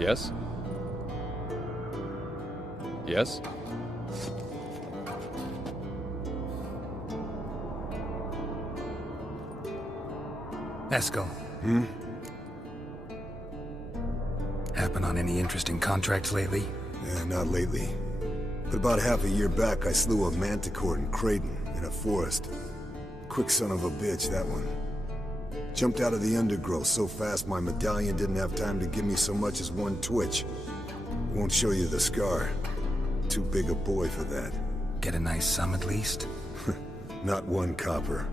Yes? Yes? Eskel. Happen on any interesting contracts lately? Yeah, not lately. But about half a year back, I slew a manticore in Creighton, in a forest. Quick son of a bitch, that one. Jumped out of the undergrowth so fast my medallion didn't have time to give me so much as one twitch. Won't show you the scar. Too big a boy for that. Get a nice sum at least? Not one copper.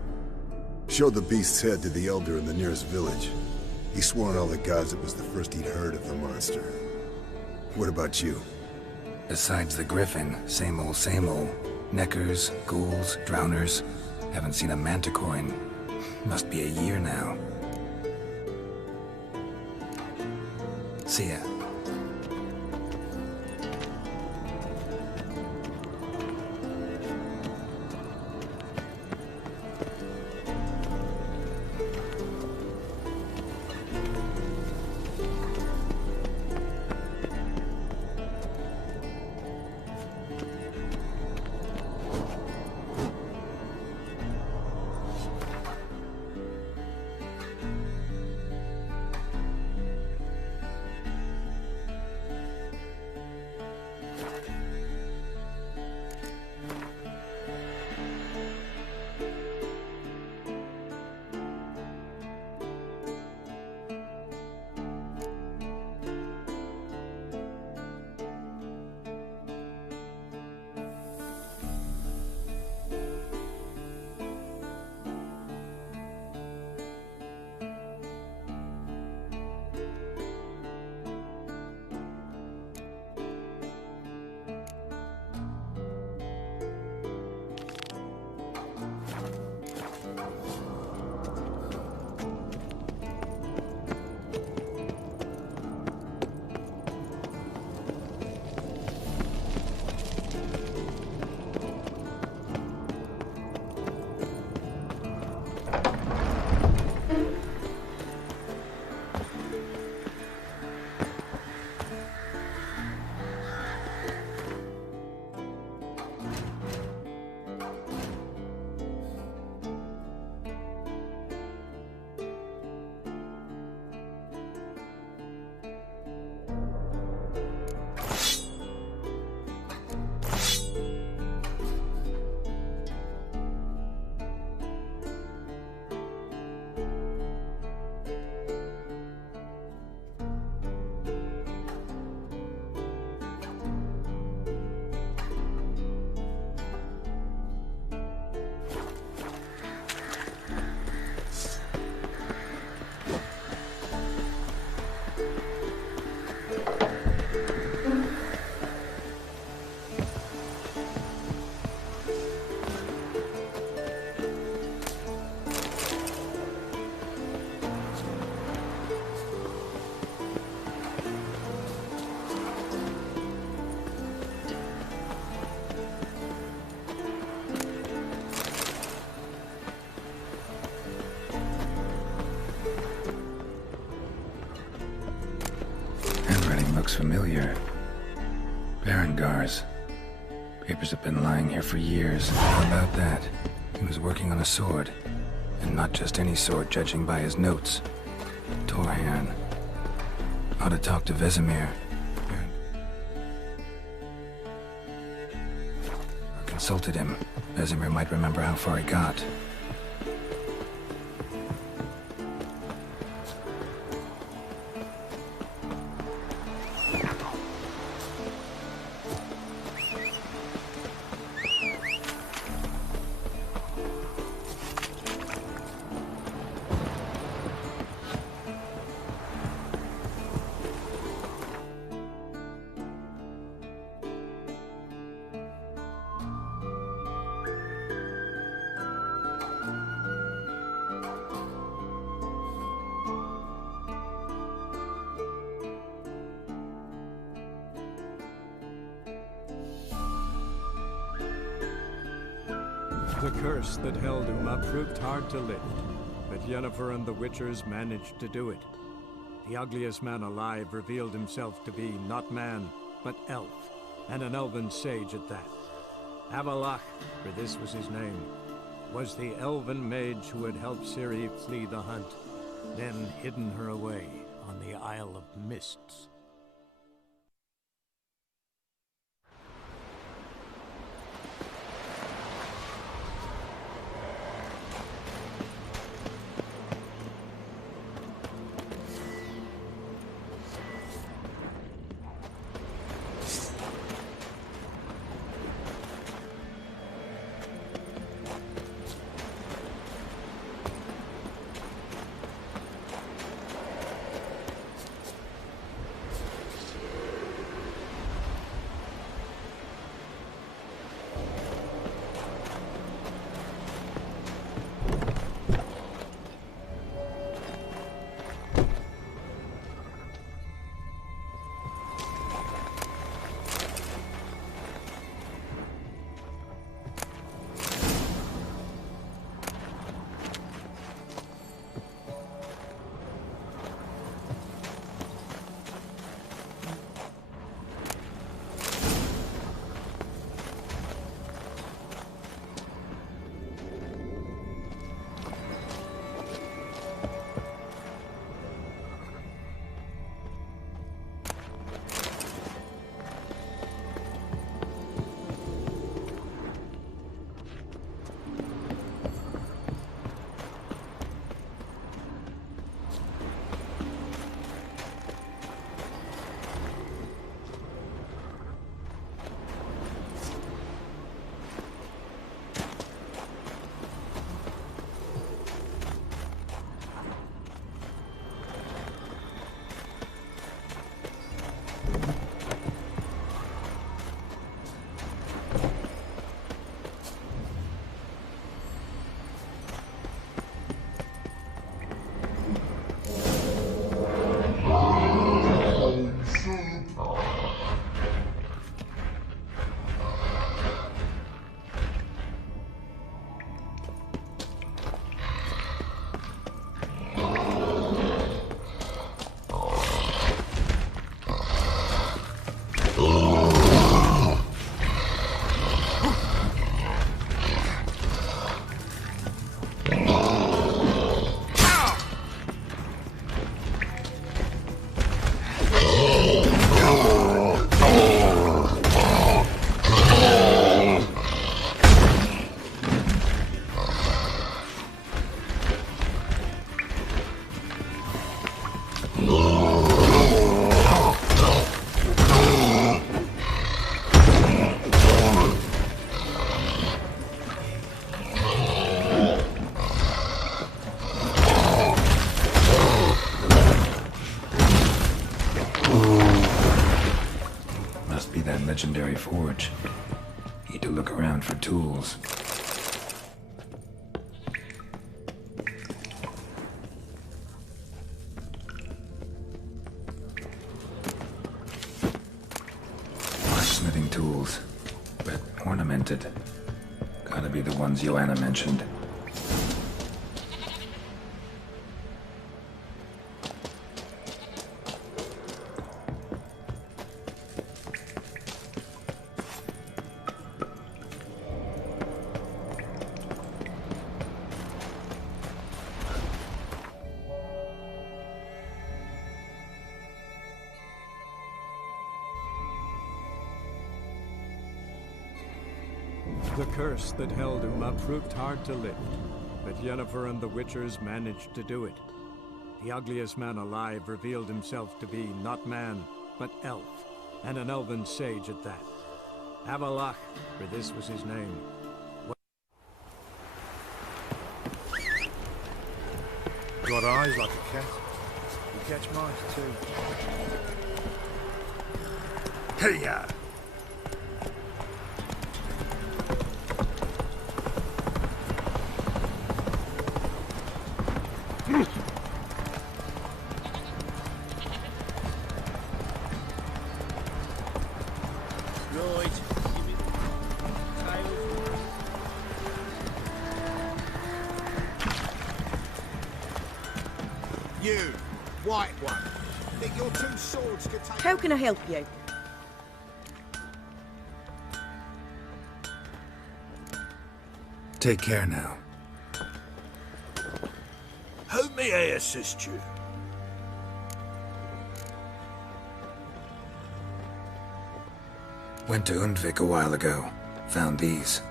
Showed the beast's head to the elder in the nearest village. He swore on all the gods it was the first he'd heard of the monster. What about you? Besides the griffin, same old, same old. Neckers, ghouls, drowners. Haven't seen a manticore in... must be a year now. See ya. Looks familiar. Berengar's. Papers have been lying here for years. How about that? He was working on a sword. And not just any sword, judging by his notes. Torhan. Ought to talk to Vesemir. I consulted him. Vesemir might remember how far he got. The curse that held Uma proved hard to lift, but Yennefer and the Witchers managed to do it. The ugliest man alive revealed himself to be not man, but elf, and an elven sage at that. Avallac'h, for this was his name, was the elven mage who had helped Ciri flee the hunt, then hidden her away on the Isle of Mists. Legendary forge. Need to look around for tools. More smithing tools, but ornamented. Gotta be the ones Joanna mentioned. The curse that held Uma proved hard to lift, but Yennefer and the Witchers managed to do it. The ugliest man alive revealed himself to be not man, but elf, and an elven sage at that. Avallac'h, for this was his name. Got eyes like a cat. You catch mice too. Hey-ya! white one. Think your two swords could take... How can I help you? Take care now. How may I assist you? Went to Undvik a while ago. Found these.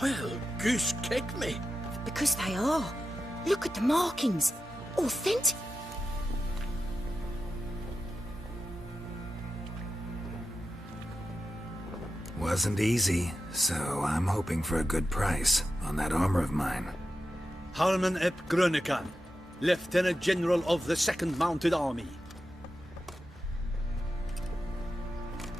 Well, goose kick me. Because they are. Look at the markings. Authentic. Wasn't easy, so I'm hoping for a good price on that armor of mine. Harman ep Grönekan, Lieutenant General of the 2nd Mounted Army.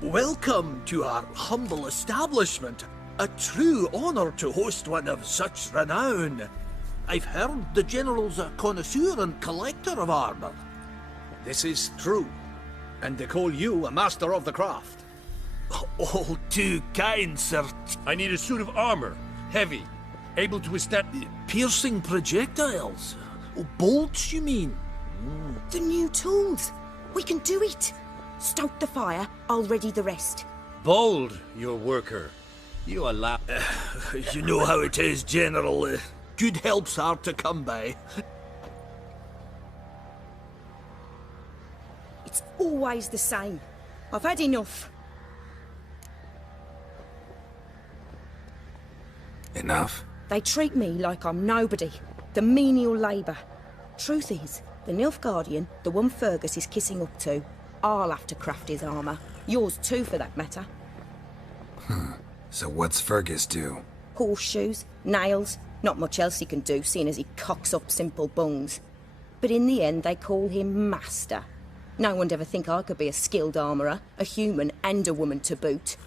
Welcome to our humble establishment. A true honor to host one of such renown. I've heard the General's a connoisseur and collector of armor. This is true, and they call you a master of the craft. All too kind, sir. I need a suit of armor. Heavy. Able to withstand... Piercing projectiles? Oh, bolts, you mean? The new tools. We can do it. Stoke the fire, I'll ready the rest. Bold, your worker. You allow... You know how it is, General. Good help's hard to come by. It's always the same. I've had enough. Enough? They treat me like I'm nobody. The menial labour. Truth is, the Nilfgaardian, the one Fergus is kissing up to, I'll have to craft his armour. Yours too, for that matter. So what's Fergus do? Horseshoes, nails, not much else he can do, seeing as he cocks up simple bungs. But in the end, they call him Master. No one'd ever think I could be a skilled armourer, a human and a woman to boot.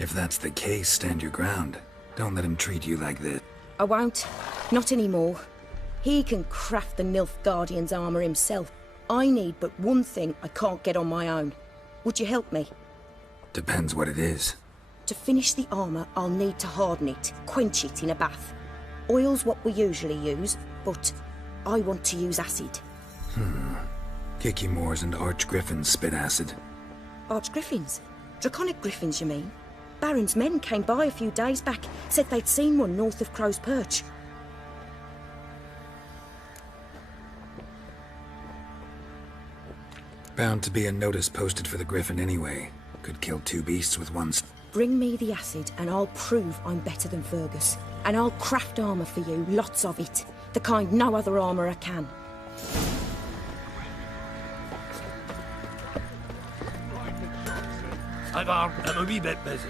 If that's the case, stand your ground. Don't let him treat you like this. I won't. Not anymore. He can craft the Nilfgaardian's armour himself. I need but one thing I can't get on my own. Would you help me? Depends what it is. To finish the armour, I'll need to harden it, quench it in a bath. Oil's what we usually use, but I want to use acid. Kicky Moors and Archgriffins spit acid. Archgriffins? Draconic griffins, you mean? Baron's men came by a few days back, said they'd seen one north of Crow's Perch. Bound to be a notice posted for the Griffin anyway. Could kill two beasts with one... Bring me the acid and I'll prove I'm better than Fergus. And I'll craft armour for you, lots of it. The kind no other armourer can. I'm a wee bit busy.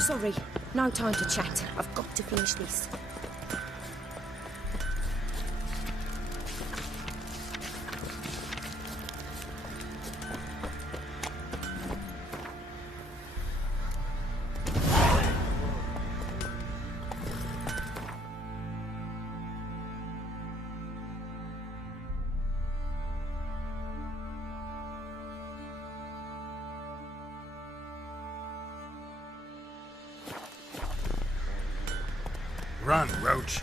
Sorry, no time to chat. I've got to finish this. Run, Roach.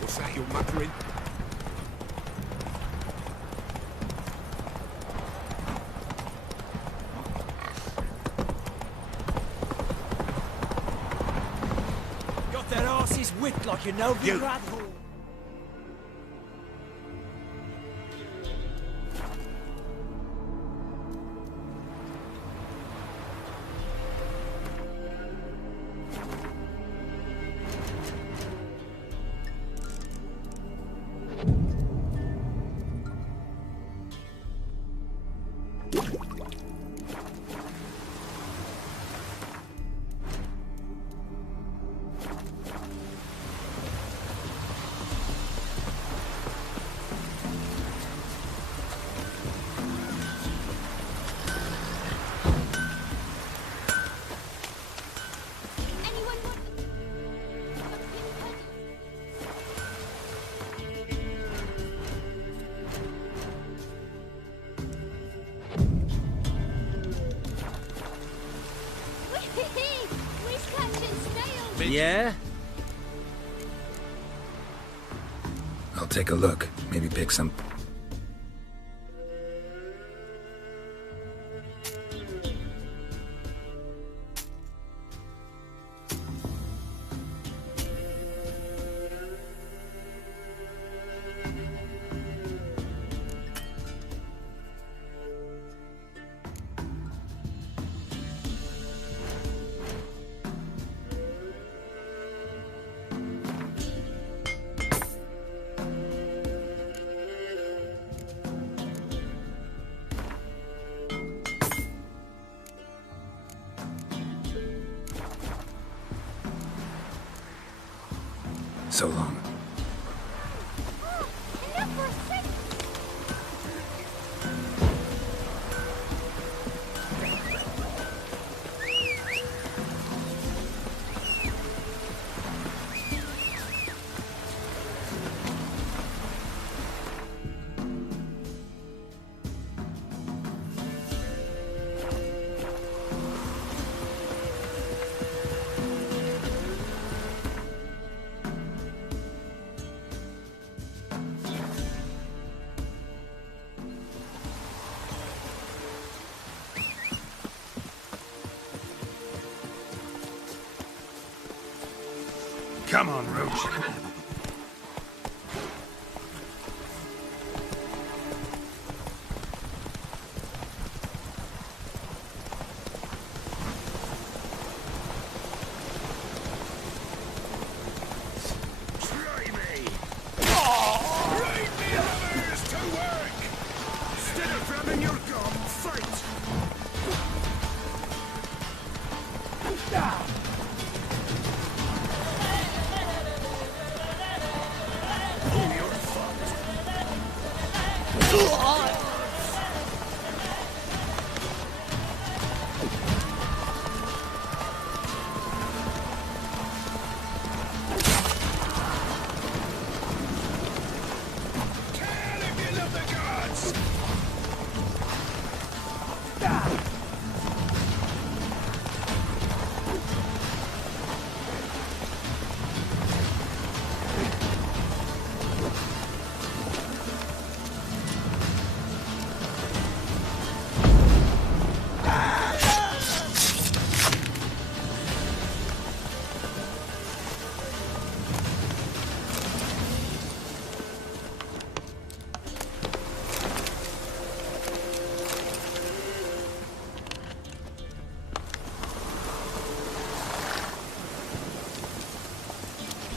What's that you're muttering? Got their asses whipped like a Novigrad hall. Yeah? I'll take a look. Maybe pick some... So long. Come on, Roach.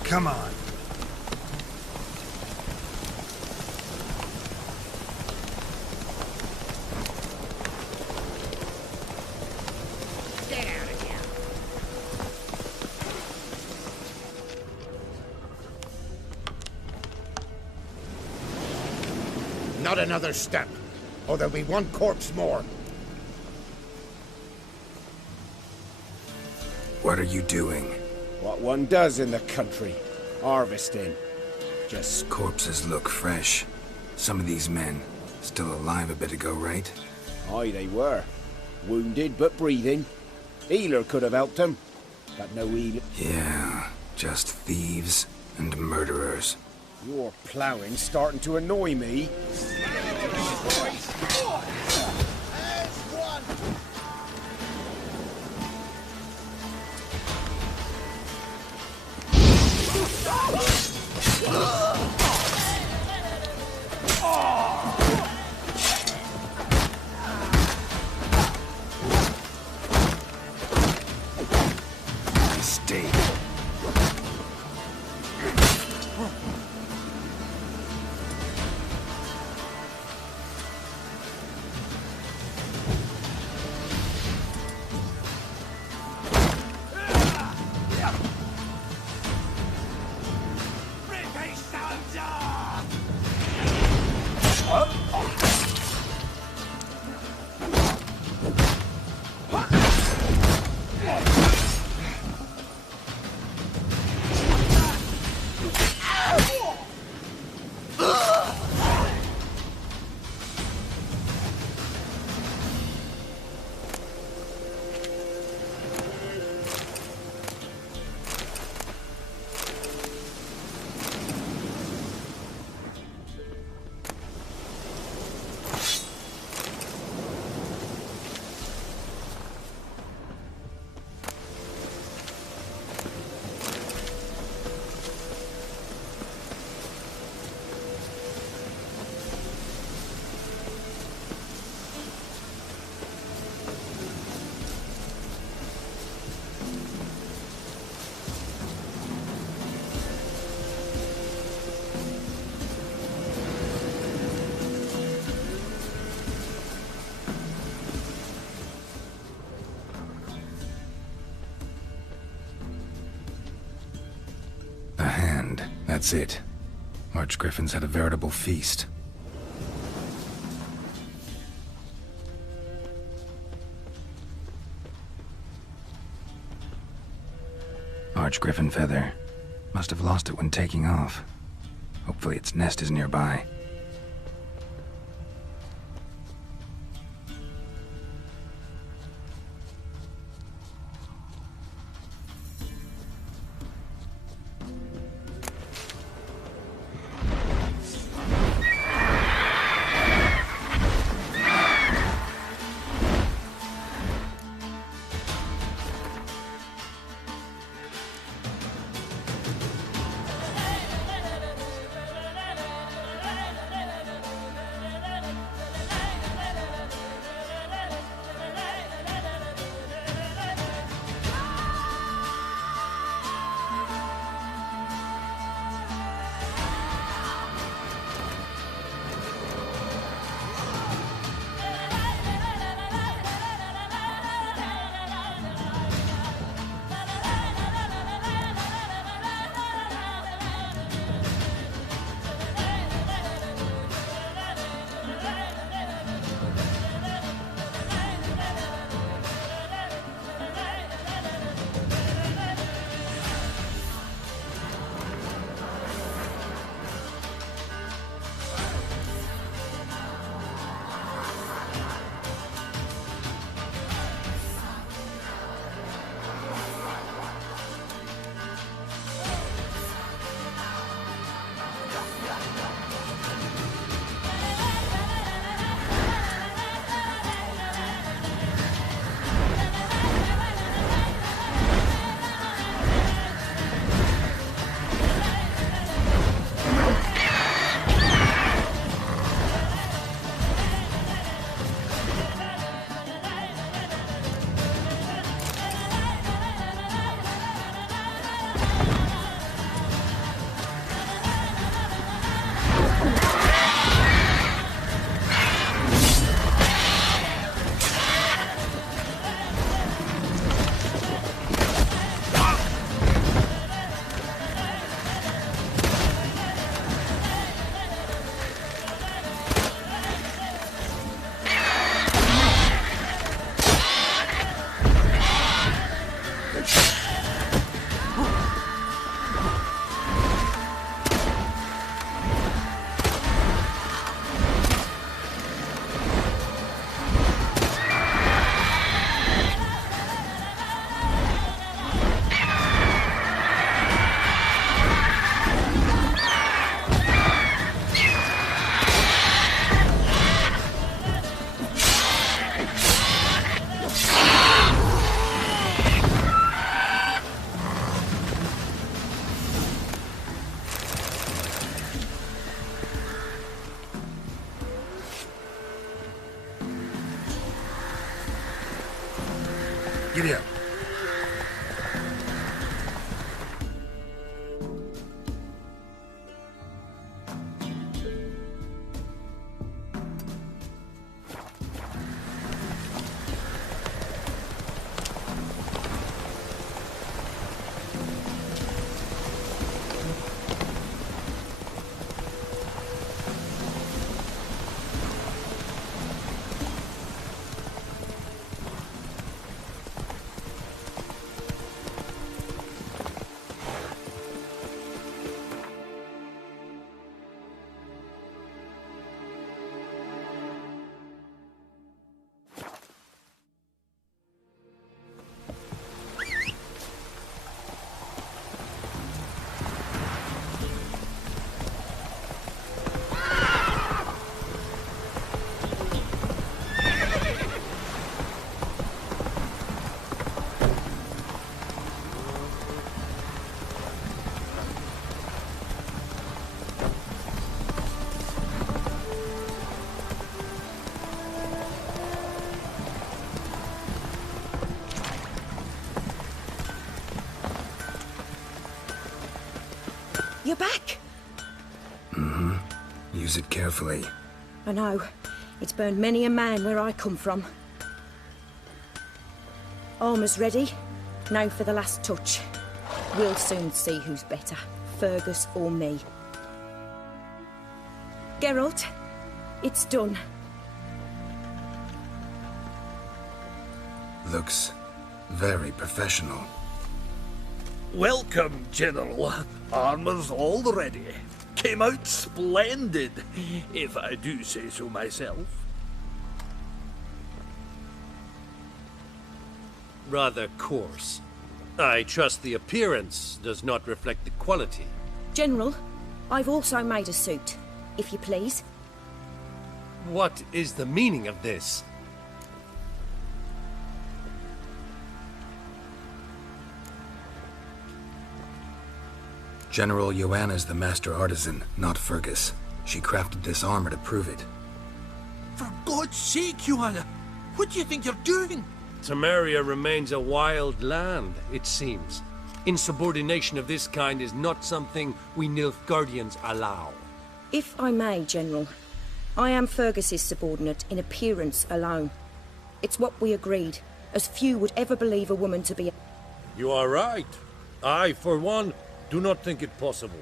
Come on. Get out of here. Not another step, or there'll be one corpse more. What are you doing? What one does in the country. Harvesting. Just... Corpses look fresh. Some of these men, still alive a bit ago, right? Aye, they were. Wounded but breathing. Healer could have helped them. But no healer... Yeah, just thieves and murderers. Your ploughing's starting to annoy me. Stay. That's it. Archgriffins had a veritable feast. Archgriffin feather. Must have lost it when taking off. Hopefully its nest is nearby. Giddy up. You're back? Mm-hmm. Use it carefully. I know. It's burned many a man where I come from. Armor's ready. Now for the last touch. We'll soon see who's better. Fergus or me. Geralt, it's done. Looks very professional. Welcome, General. Armor's all ready. Came out splendid, if I do say so myself. Rather coarse. I trust the appearance does not reflect the quality. General, I've also made a suit, if you please. What is the meaning of this? General Joanna's the master artisan, not Fergus. She crafted this armor to prove it. For God's sake, Joanna! What do you think you're doing? Temeria remains a wild land, it seems. Insubordination of this kind is not something we Nilfgaardians allow. If I may, General, I am Fergus's subordinate in appearance alone. It's what we agreed, as few would ever believe a woman to be... You are right. I, for one, do not think it possible.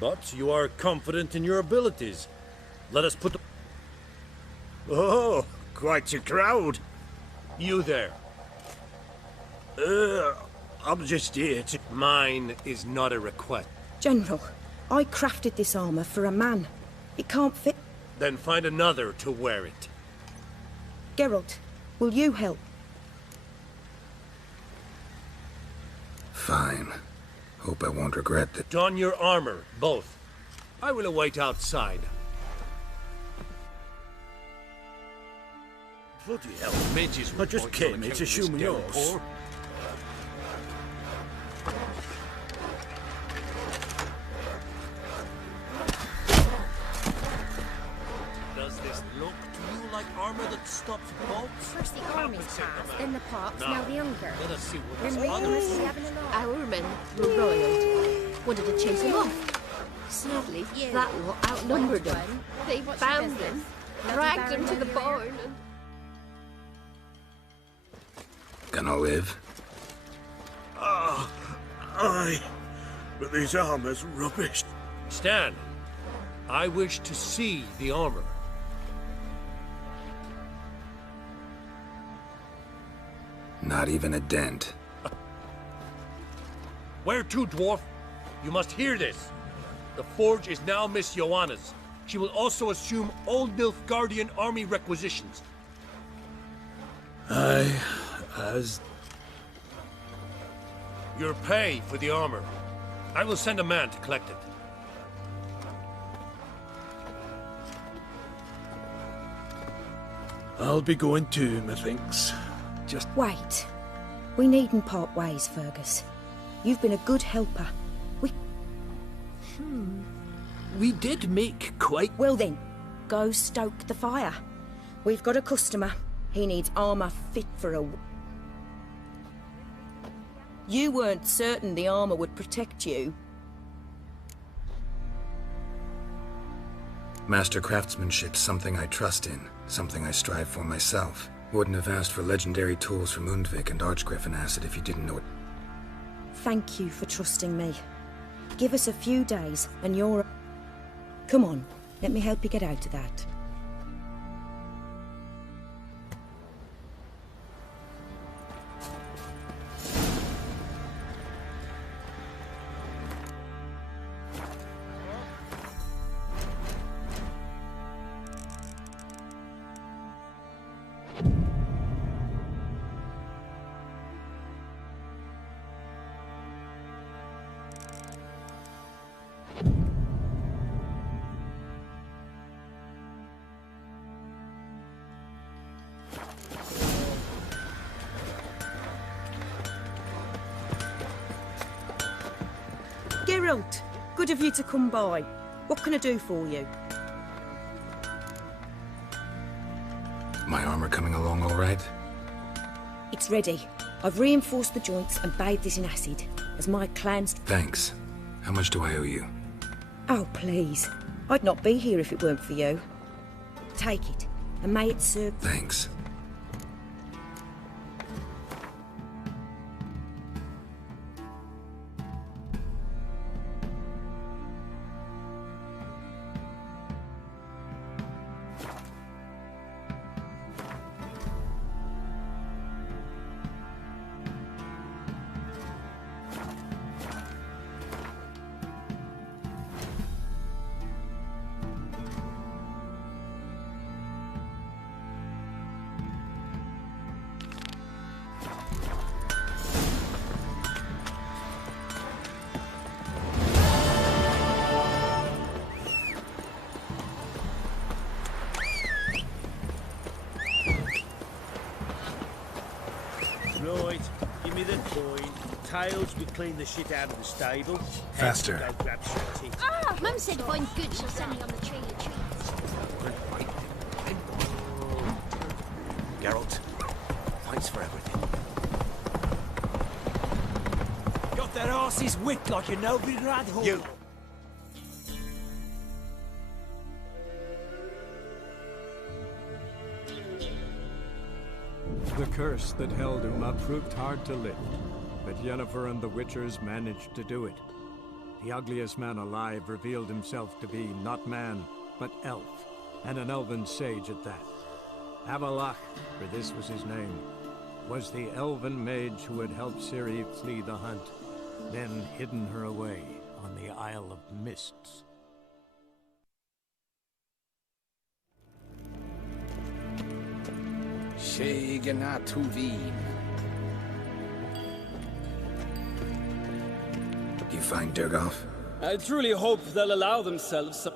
But you are confident in your abilities. Let us put the... Oh, quite a crowd. You there. I'm just here to... Mine is not a request. General, I crafted this armor for a man. It can't fit... Then find another to wear it. Geralt, will you help? Fine. Hope I won't regret that. Don your armor, both. I will await outside. Bloody hell, mages. I just came here to show me yours. Does this look to you like armor that stops bolts? First the army's passed, then the pops, now the hunger. Let us see what When this we other must be having a lot. Our men were roiled. Wanted to chase them off. Sadly, that lot outnumbered them. They found them, dragged them to the barn, and... Gonna live? Aye. But these armor's rubbish. Stand. I wish to see the armor. Not even a dent. Where to, dwarf? You must hear this. The forge is now Miss Joanna's. She will also assume all Nilfgaardian army requisitions. Aye, as... Your pay for the armor. I will send a man to collect it. I'll be going too, methinks. Just... Wait. We needn't part ways, Fergus. You've been a good helper. We did make quite... Well then, go stoke the fire. We've got a customer. He needs armor fit for a... You weren't certain the armor would protect you. Master craftsmanship's something I trust in, something I strive for myself. Wouldn't have asked for legendary tools from Undvik and Archgriffin Acid if you didn't know it. Thank you for trusting me. Give us a few days and you're... Come on, let me help you get out of that. Geralt, good of you to come by. What can I do for you? My armor coming along all right? It's ready. I've reinforced the joints and bathed it in acid, as my clan's... Thanks. How much do I owe you? Oh, please. I'd not be here if it weren't for you. Take it, and may it serve... Thanks. me the coin. Tails will clean the shit out of the stable. Faster. Heads go grab some tea. Ah! Mum said if I'm good, she'll send me on the train of treats. Geralt, thanks for everything. Got that arse's wit like a Novigrad Hall. You... The curse that held Uma proved hard to lift, but Yennefer and the Witchers managed to do it. The ugliest man alive revealed himself to be not man, but elf, and an elven sage at that. Avallac'h, for this was his name, was the elven mage who had helped Ciri flee the hunt, then hidden her away on the Isle of Mists. Sheganatuvin. You find Durgoff? I truly hope they'll allow themselves some...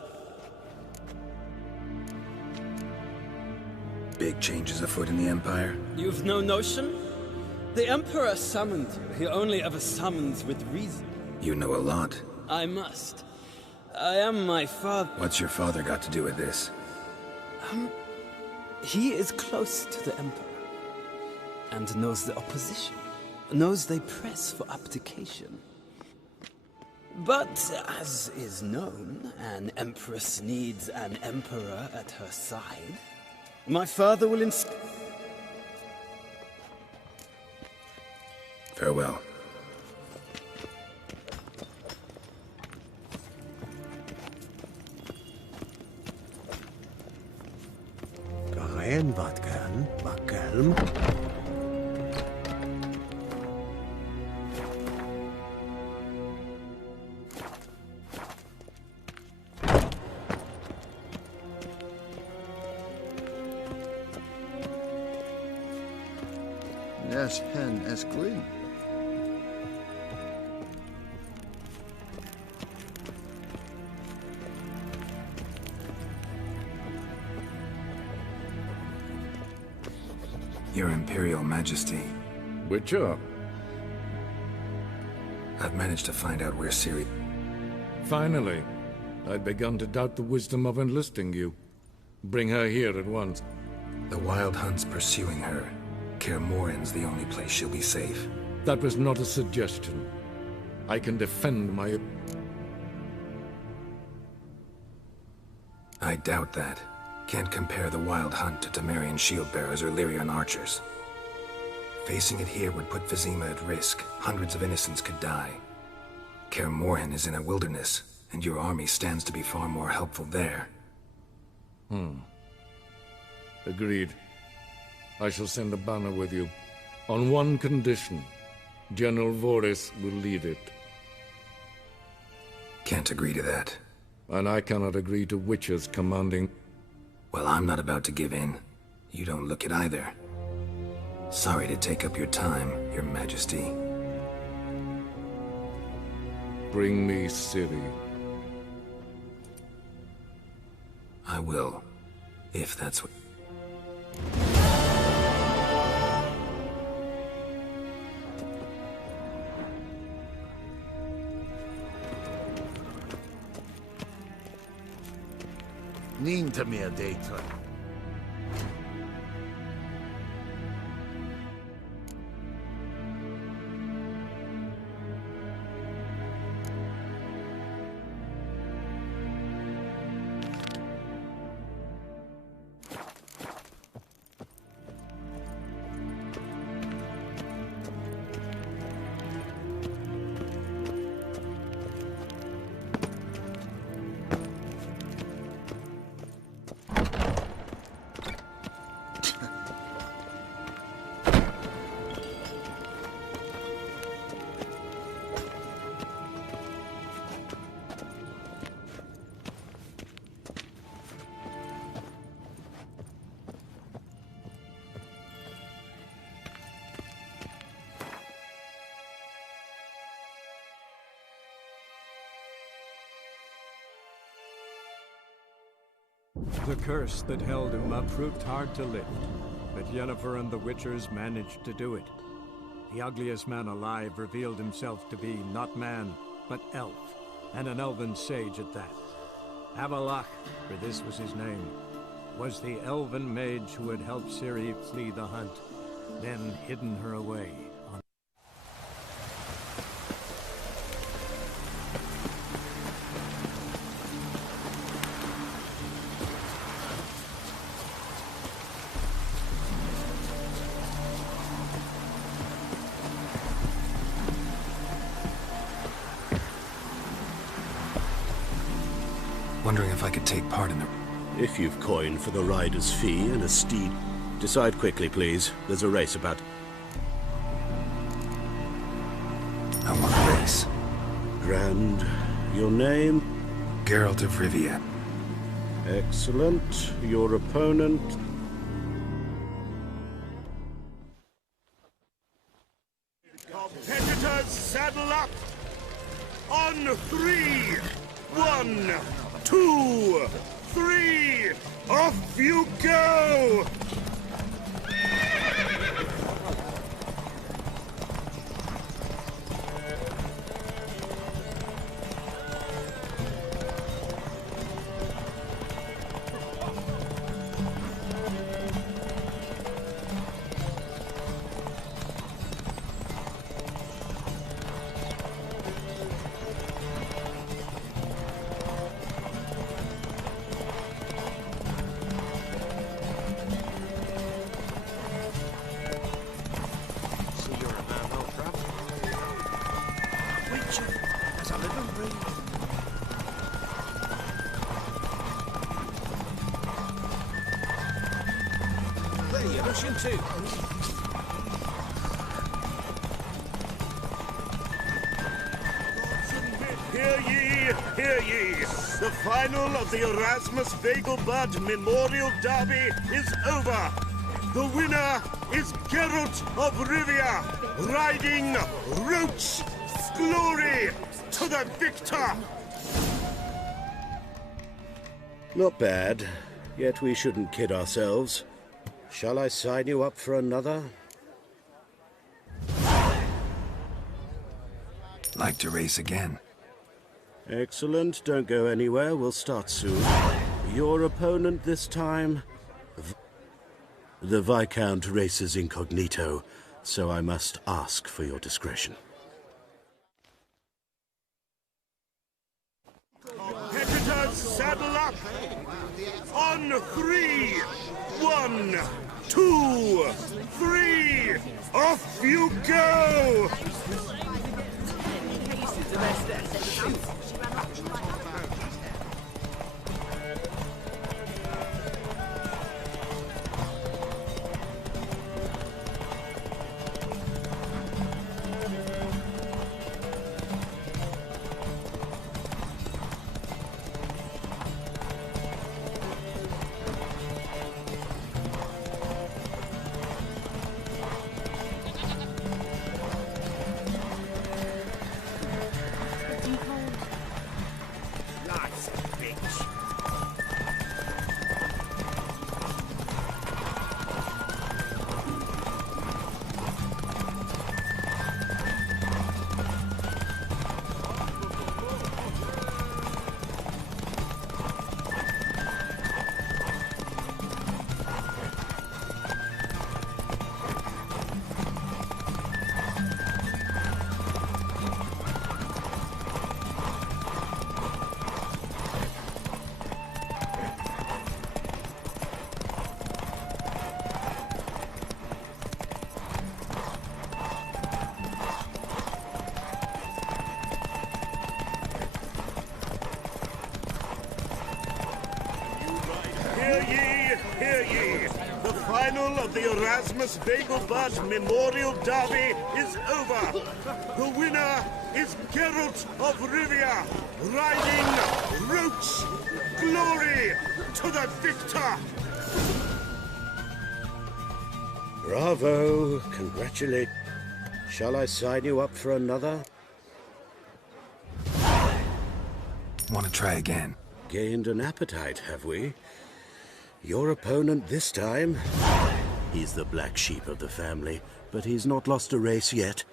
Big changes afoot in the Empire? You've no notion? The Emperor summoned you. He only ever summons with reason. You know a lot. I must. I am my father. What's your father got to do with this? He is close to the Emperor. And knows the opposition. Knows they press for abdication. But, as is known, an Empress needs an Emperor at her side. My father will Farewell. Gaen Vatkan, Vakelm. Yes, hen es glyn. Your Imperial Majesty. Witcher? I've managed to find out where Ciri... Finally. I'd begun to doubt the wisdom of enlisting you. Bring her here at once. The Wild Hunt's pursuing her. Kaer Morhen's the only place she'll be safe. That was not a suggestion. I can defend my... I doubt that. Can't compare the Wild Hunt to Temerian shield-bearers or Lyrian archers. Facing it here would put Vizima at risk. Hundreds of innocents could die. Kaer Morhen is in a wilderness, and your army stands to be far more helpful there. Agreed. I shall send a banner with you. On one condition. General Voris will lead it. Can't agree to that. And I cannot agree to Witchers commanding... Well, I'm not about to give in. You don't look it either. Sorry to take up your time, Your Majesty. Bring me Ciri. I will. If that's what... Nín to me a data. The curse that held Uma proved hard to lift, but Yennefer and the Witchers managed to do it. The ugliest man alive revealed himself to be not man, but elf, and an elven sage at that. Avallac'h, for this was his name, was the elven mage who had helped Ciri flee the hunt, then hidden her away. Wondering if I could take part in the... If you've coin for the rider's fee and a steed... Decide quickly, please. There's a race about. I want a race. Grand. Your name? Geralt of Rivia. Excellent. Your opponent? Competitors, saddle up! On 3! 1, 2, 3! Off you go! Hear ye! The final of the Erasmus Vegelbud Memorial Derby is over! The winner is Geralt of Rivia, riding Roach! Glory to the victor! Not bad, yet we shouldn't kid ourselves. Shall I sign you up for another? Like to race again. Excellent. Don't go anywhere. We'll start soon. Your opponent this time? The Viscount races incognito, so I must ask for your discretion. Competitors, saddle up! On 3! 1, 2, 3! Off you go! Hear ye! The final of the Erasmus Vegelbud Memorial Derby is over! The winner is Geralt of Rivia, riding Roach! Glory to the victor! Bravo! Congratulate. Shall I sign you up for another? Want to try again? Gained an appetite, have we? Your opponent this time? He's the black sheep of the family, but he's not lost a race yet.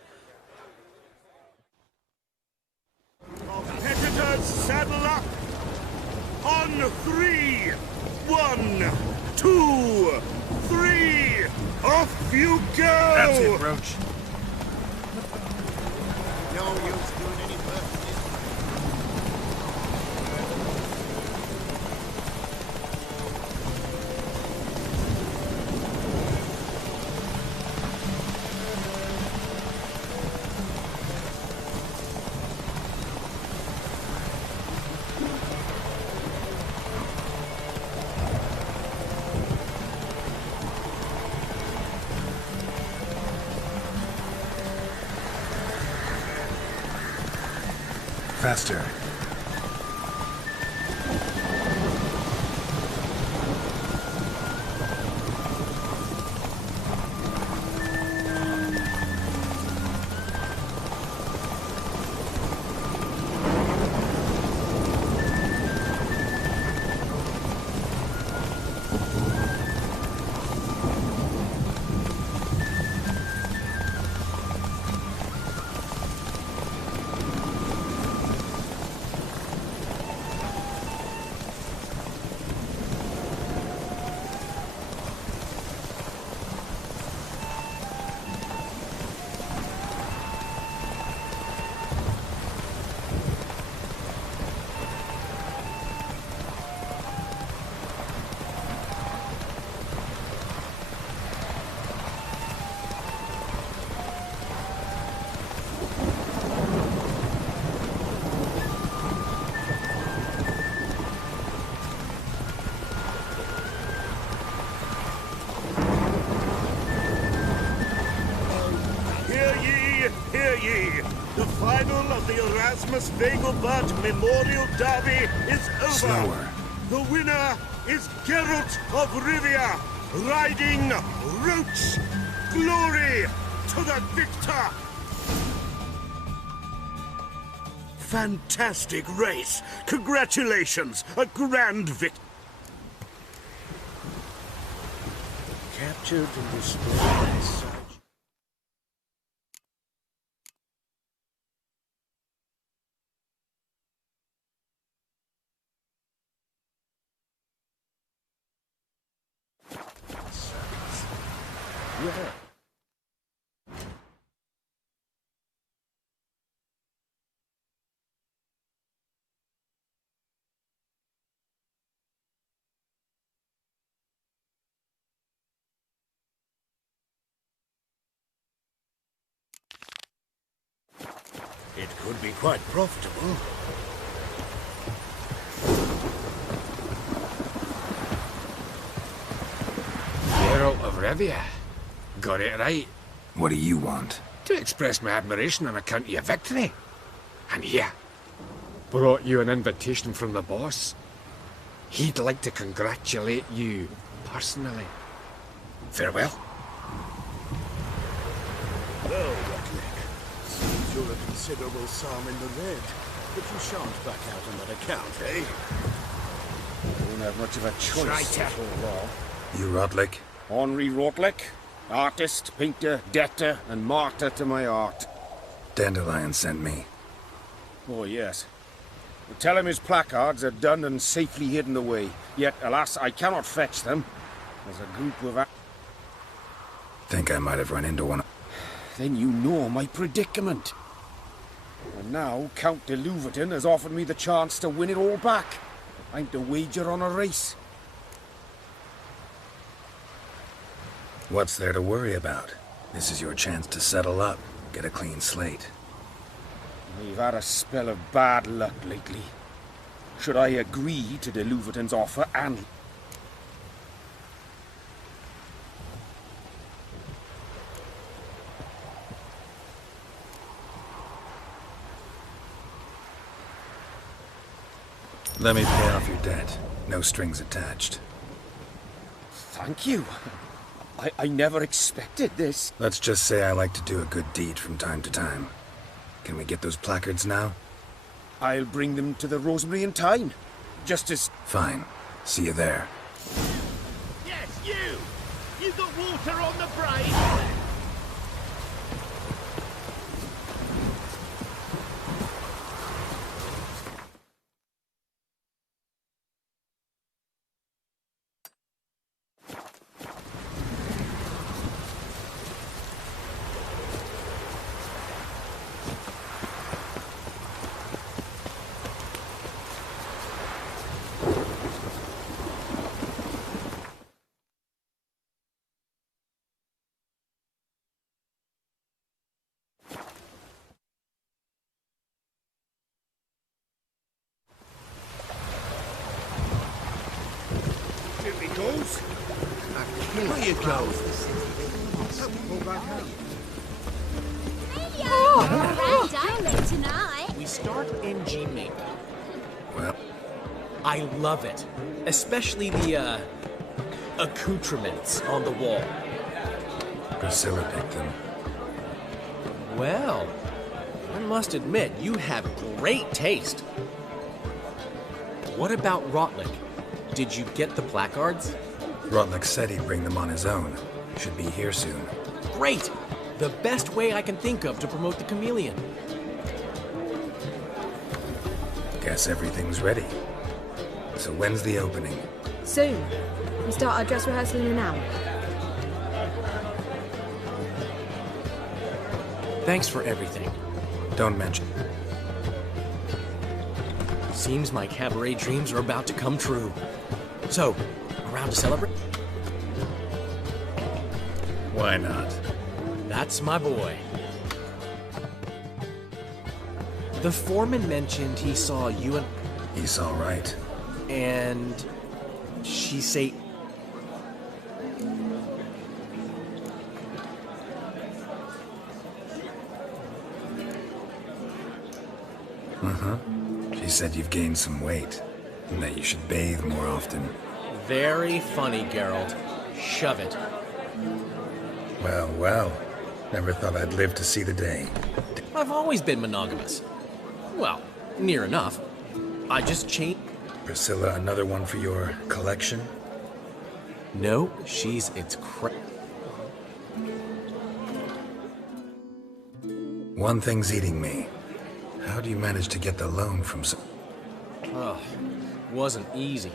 Competitors, saddle up! On 3! 1, 2, 3! Off you go! That's it, Roach. No use doing any work. Faster. Hear ye! The final of the Erasmus Vegelbud Memorial Derby is over! Slower. The winner is Geralt of Rivia, riding Roach! Glory to the victor! Fantastic race! Congratulations! A grand victory! Captured and displayed as such. Yeah. It could be quite profitable. Geralt of Rivia. Got it right. What do you want? To express my admiration on account of your victory. And here, brought you an invitation from the boss. He'd like to congratulate you personally. Farewell. Well, Rocklick, seems you're a considerable sum in the red, but you shan't back out on that account, eh? I don't have much of a choice. Traitor. Before long. You Rotlick? Henri Rotlick, artist, painter, debtor, and martyr to my art. Dandelion sent me. Oh, yes. Well, tell him his placards are done and safely hidden away. Yet, alas, I cannot fetch them. There's a group of... Think I might have run into one. Then you know my predicament. And now Count de Louverton has offered me the chance to win it all back. I'm to wager on a race. What's there to worry about? This is your chance to settle up, get a clean slate. We've had a spell of bad luck lately. Should I agree to de Louverton's offer and... Let me pay off your debt. No strings attached. Thank you. I never expected this. Let's just say I like to do a good deed from time to time. Can we get those placards now? I'll bring them to the Rosemary in time. Just as... Fine. See you there. Yes, you! You got water on the brain! Here you go. We start in G major. Well, I love it. Especially the, accoutrements on the wall. Priscilla picked them. Well, I must admit, you have great taste. What about Rotlick? Did you get the placards? Rotlick said he'd bring them on his own. Should be here soon. Great! The best way I can think of to promote the Chameleon. Guess everything's ready. So when's the opening? Soon. We start our dress rehearsal in an hour. Thanks for everything. Don't mention. Seems my cabaret dreams are about to come true. So, around to celebrate? Why not? That's my boy. The foreman mentioned he saw you and... He saw right. And... she say... Uh-huh. She said you've gained some weight, and that you should bathe more often. Very funny, Geralt. Shove it. Well, well. Never thought I'd live to see the day. I've always been monogamous. Well, near enough. I just changed... Priscilla, another one for your collection? No, she's its One thing's eating me. How do you manage to get the loan from some... Ugh, wasn't easy.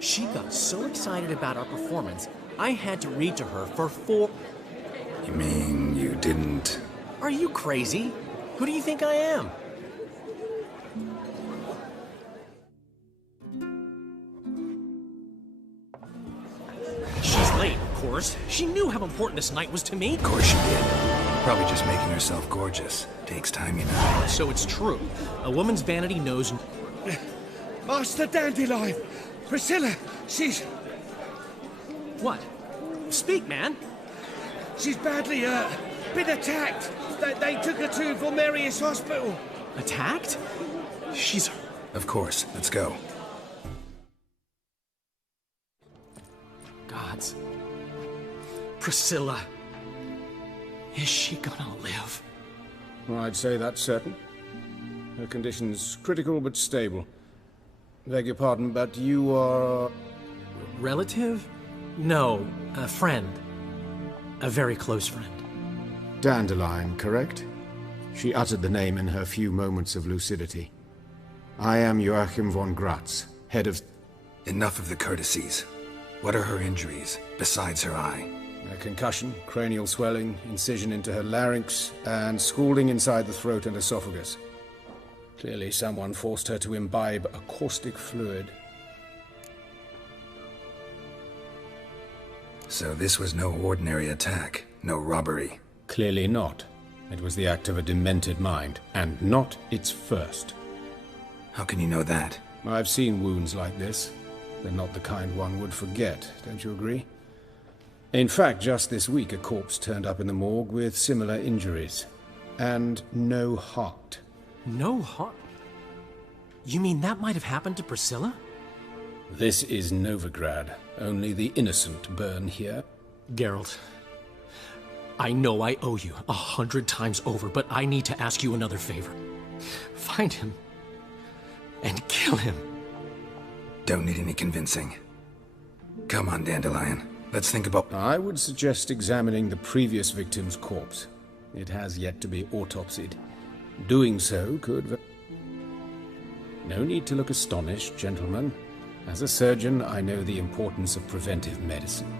She got so excited about our performance, I had to read to her for 4... You mean you didn't... Are you crazy? Who do you think I am? She's late, of course. She knew how important this night was to me. Of course she did. Probably just making herself gorgeous. Takes time, you know. So it's true. A woman's vanity knows... Master Dandelion! Priscilla, she's... What? Speak, man. She's badly hurt. Been attacked. They took her to Vulmerius Hospital. Attacked? She's... Of course. Let's go. Gods. Priscilla. Is she gonna live? I'd say that's certain. Her condition's critical but stable. Beg your pardon, but you are... Relative? No, a friend. A very close friend. Dandelion, correct? She uttered the name in her few moments of lucidity. I am Joachim von Gratz, head of... Enough of the courtesies. What are her injuries, besides her eye? A concussion, cranial swelling, incision into her larynx, and scalding inside the throat and esophagus. Clearly someone forced her to imbibe a caustic fluid. So this was no ordinary attack, no robbery. Clearly not. It was the act of a demented mind, and not its first. How can you know that? I've seen wounds like this. They're not the kind one would forget, don't you agree? In fact, just this week a corpse turned up in the morgue with similar injuries. And no heart. No heart? You mean that might have happened to Priscilla? This is Novigrad. Only the innocent burn here. Geralt, I know I owe you 100 times over, but I need to ask you another favor. Find him and kill him. Don't need any convincing. Come on, Dandelion. Let's think about... I would suggest examining the previous victim's corpse. It has yet to be autopsied. Doing so could... No need to look astonished, gentlemen. As a surgeon, I know the importance of preventive medicine.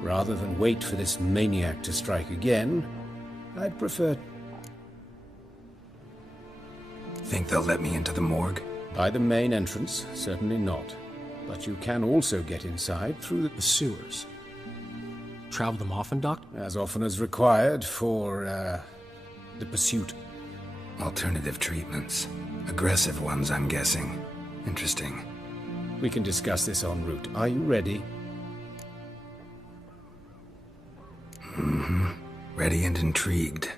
Rather than wait for this maniac to strike again, I'd prefer... Think they'll let me into the morgue? By the main entrance, certainly not. But you can also get inside through the sewers. Travel them often, Doc? As often as required for, the pursuit. Alternative treatments. Aggressive ones, I'm guessing. Interesting. We can discuss this en route. Are you ready? Mm-hmm. Ready and intrigued.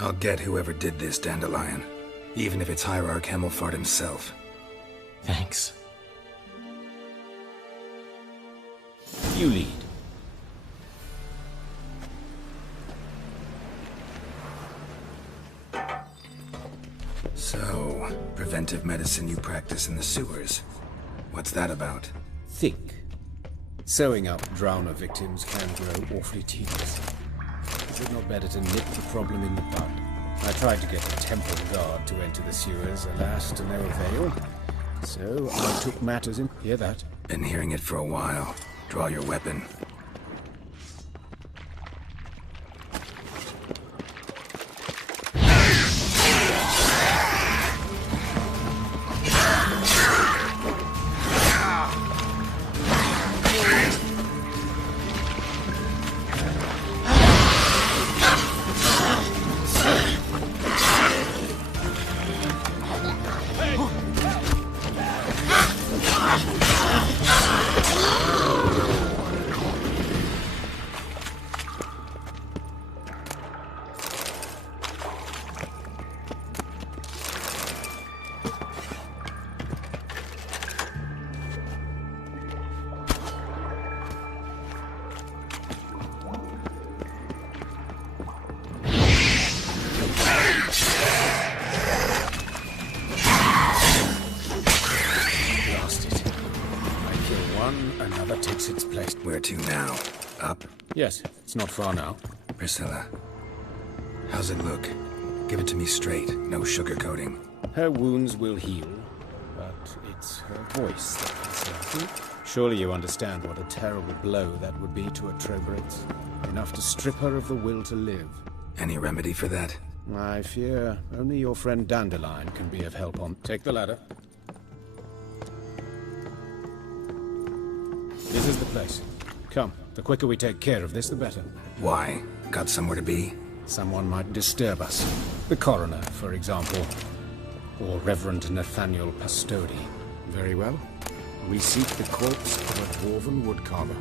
I'll get whoever did this, Dandelion. Even if it's Hierarch Hemmelfart himself. Thanks. You lead. So, preventive medicine you practice in the sewers. What's that about? Think. Sewing up drowner victims can grow awfully tedious. Is it not better to nip the problem in the bud? I tried to get the temple guard to enter the sewers, alas, to no avail. So I took matters in... Hear that? Been hearing it for a while. Draw your weapon. Where to now? Up? Yes, it's not far now. Priscilla, how's it look? Give it to me straight, no sugarcoating. Her wounds will heal, but it's her voice that concerns me. Surely you understand what a terrible blow that would be to a Trobritz. Enough to strip her of the will to live. Any remedy for that? I fear only your friend Dandelion can be of help on... Take the ladder. This is the place. Come, the quicker we take care of this, the better. Why? Got somewhere to be? Someone might disturb us. The coroner, for example. Or Reverend Nathaniel Pastodi. Very well. We seek the corpse of a dwarven woodcarver.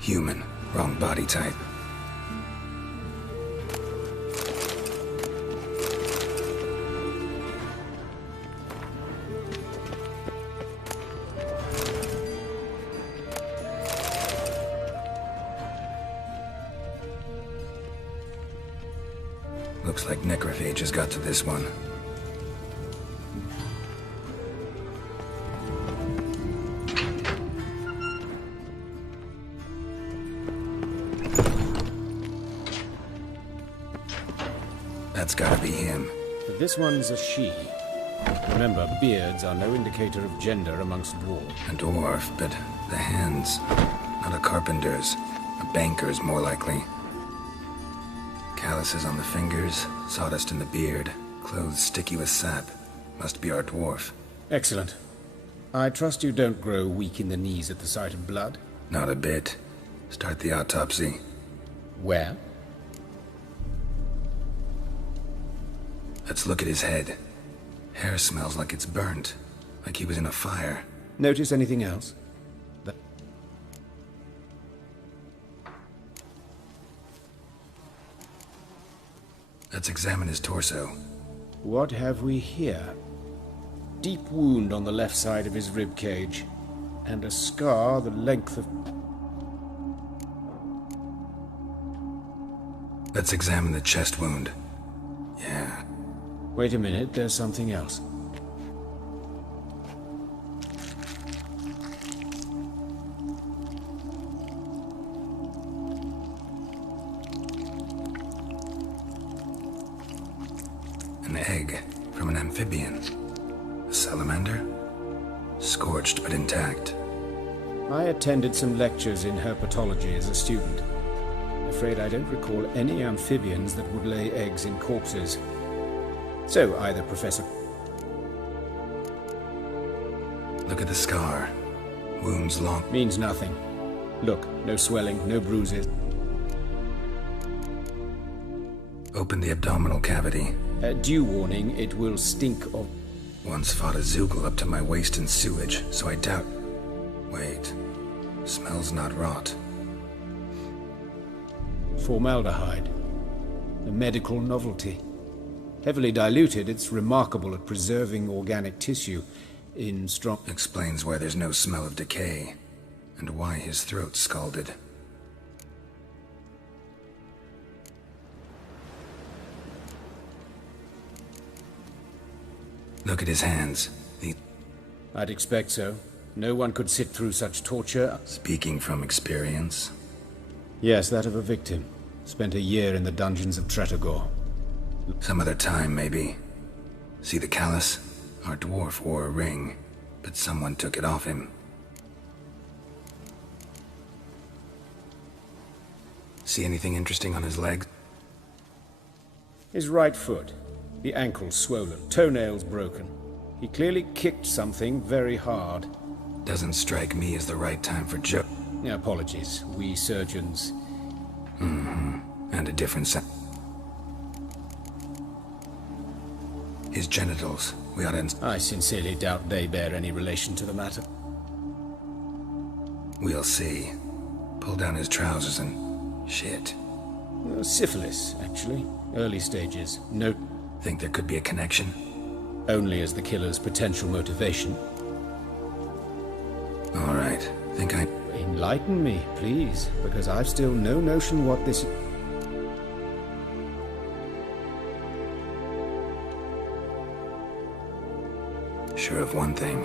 Human. Wrong body type. Looks like necrophages got to this one. That's gotta be him. But this one's a she. Remember, beards are no indicator of gender amongst dwarves. A dwarf, but the hands. Not a carpenter's. A banker's, more likely. Calluses on the fingers, sawdust in the beard, clothes sticky with sap. Must be our dwarf. Excellent. I trust you don't grow weak in the knees at the sight of blood? Not a bit. Start the autopsy. Where? Let's look at his head. Hair smells like it's burnt. Like he was in a fire. Notice anything else? Let's examine his torso. What have we here? deep wound on the left side of his rib cage, and a scar the length of... Let's examine the chest wound. Yeah. Wait a minute, there's something else. An egg from an amphibian. A salamander? Scorched but intact. I attended some lectures in herpetology as a student. I'm afraid I don't recall any amphibians that would lay eggs in corpses. So, either Professor... Look at the scar. Wounds long... Means nothing. Look, no swelling, no bruises. Open the abdominal cavity. Due warning, it will stink of... Once fought a Zoogle up to my waist in sewage, so I doubt... Wait. Smells not rot. Formaldehyde. A medical novelty. Heavily diluted, it's remarkable at preserving organic tissue in strong... Explains why there's no smell of decay, and why his throat's scalded. Look at his hands. I'd expect so. No one could sit through such torture. Speaking from experience? Yes, that of a victim. Spent a year in the dungeons of Tretogor. Some other time, maybe. See the callus? Our dwarf wore a ring, but someone took it off him. See anything interesting on his leg? His right foot. The ankle swollen, toenails broken. He clearly kicked something very hard. Doesn't strike me as the right time for joke. Apologies. We surgeons... And a different set. His genitals. We ought to... I sincerely doubt they bear any relation to the matter. We'll see. Pull down his trousers and... shit. Syphilis, actually. Early stages. No... Think there could be a connection? Only as the killer's potential motivation. All right. Think I... Enlighten me, please, because I've still no notion what this... Sure of one thing.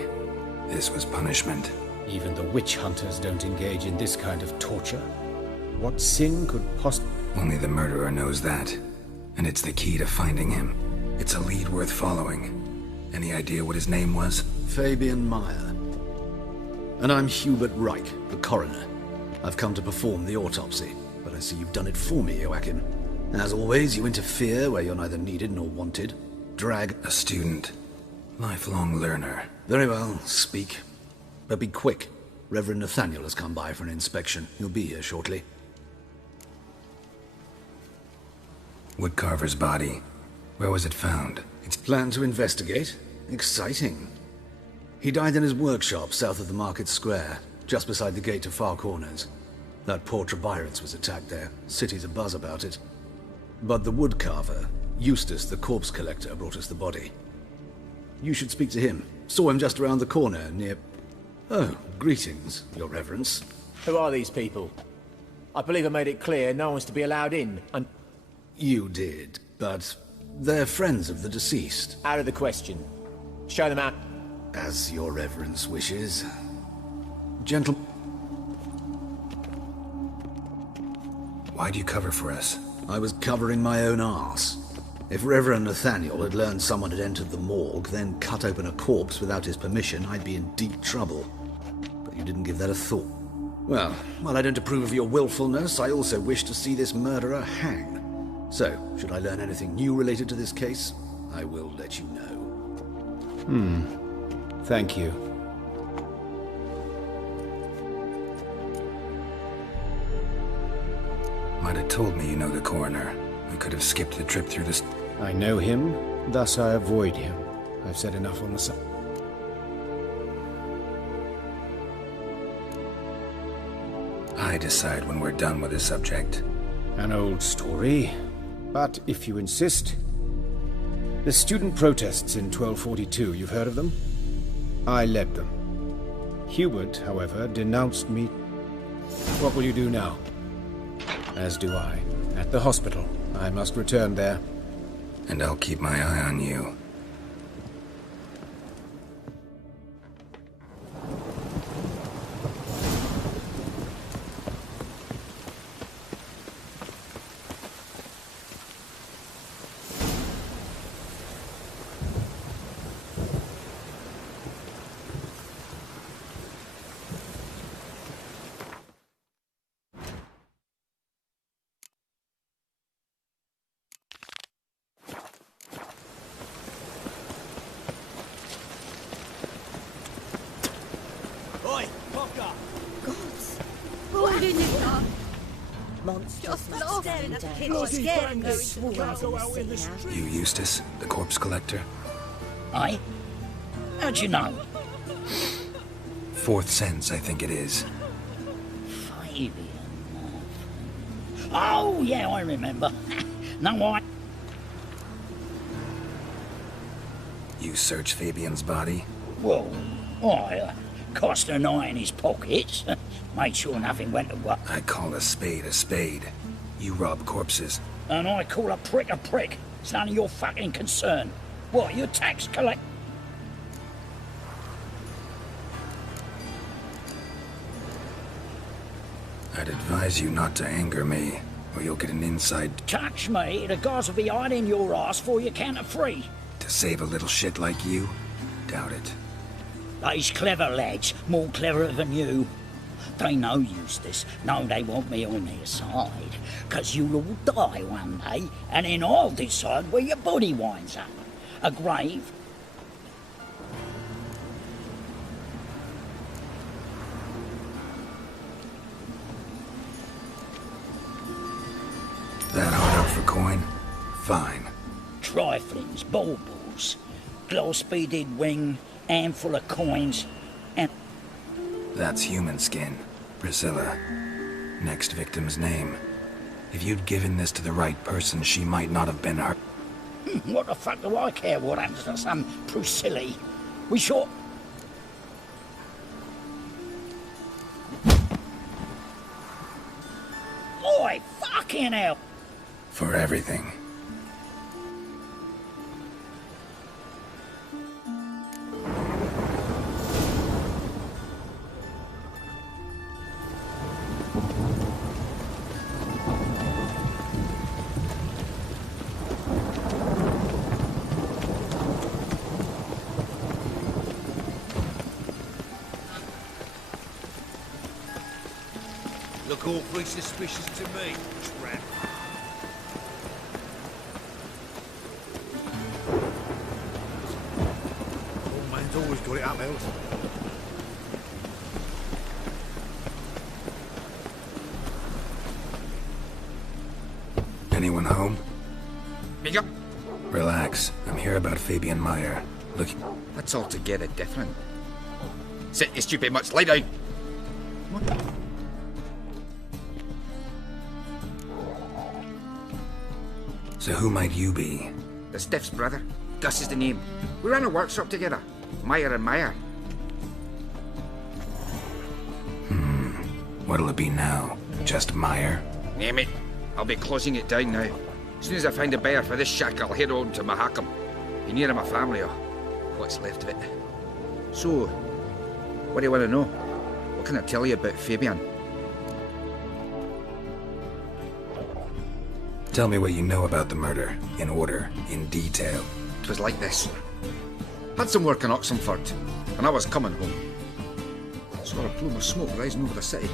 This was punishment. Even the witch hunters don't engage in this kind of torture. What sin could possibly... Only the murderer knows that. And it's the key to finding him. It's a lead worth following. Any idea what his name was? Fabian Meyer. And I'm Hubert Reich, the coroner. I've come to perform the autopsy, but I see you've done it for me, Joachim. As always, you interfere where you're neither needed nor wanted. Drag... A student. Lifelong learner. Very well, speak. But be quick. Reverend Nathaniel has come by for an inspection. He'll be here shortly. Woodcarver's body. Where was it found? It's planned to investigate. Exciting. He died in his workshop south of the Market Square, just beside the gate to Far Corners. That poor Trebirans was attacked there. City's abuzz about it. But the woodcarver, Eustace the corpse collector, brought us the body. You should speak to him. Saw him just around the corner near... Oh, greetings, Your Reverence. Who are these people? I believe I made it clear no one's to be allowed in, and... You did, but they're friends of the deceased. Out of the question. Show them out. As Your Reverence wishes. Gentlemen... Why do you cover for us? I was covering my own arse. If Reverend Nathaniel had learned someone had entered the morgue, then cut open a corpse without his permission, I'd be in deep trouble. But you didn't give that a thought. Well, while I don't approve of your willfulness, I also wish to see this murderer hang. So, should I learn anything new related to this case, I will let you know. Thank you. Might have told me you know the coroner. We could have skipped the trip through this... I know him, thus I avoid him. I've said enough on the subject. I decide when we're done with this subject. An old story. But if you insist... The student protests in 1242, you've heard of them? I led them. Hubert, however, denounced me. What will you do now? As do I. At the hospital. I must return there. And I'll keep my eye on you. Oi, Pocker! Gods! What in it, Doc? Monsters Just must lost stand in the down. kitchen, scaring The those swarms in the city now. You Eustace, the corpse collector? Aye? How'd you know? Fourth sense, I think it is. Fabian. Oh, yeah, I remember. No, I... You searched Fabian's body? Well, I cast an eye in his pockets. Made sure nothing went to what. I call a spade a spade. You rob corpses. And I call a prick a prick. It's none of your fucking concern. What, you tax collect... I'd advise you not to anger me, or you'll get an inside Touch me, the guards will be hiding your ass for you count of free. to save a little shit like you. Doubt it. These clever lads, more cleverer than you. They know Eustace, know they want me on their side, 'cause you'll all die one day, and then I'll decide where your body winds up. A grave. That hard up for coin? Fine. Triflings, baubles, gloss-beaded wing, handful of coins, and... That's human skin. Priscilla. Next victim's name. If you'd given this to the right person, she might not have been hurt. What the fuck do I care what happens to some Priscilla? We sure... Oi, fucking hell! For everything. Look awfully suspicious to me, tramp. Old man's always got it up, Els. Anyone home? Miguel? Relax. I'm here about Fabian Meyer. Look... That's altogether different. Sit, you stupid much. Lie down. What? So who might you be? The Stiff's brother. Gus is the name. We ran a workshop together. Meyer and Meyer. What'll it be now? Just Meyer? Name it. I'll be closing it down now. As soon as I find a buyer for this shack, I'll head on to Mahakam. Be near my family, or what's left of it. So, what do you want to know? What can I tell you about Fabian? Tell me what you know about the murder, in order, in detail. It was like this. Had some work in Oxenford, and I was coming home. Saw a plume of smoke rising over the city.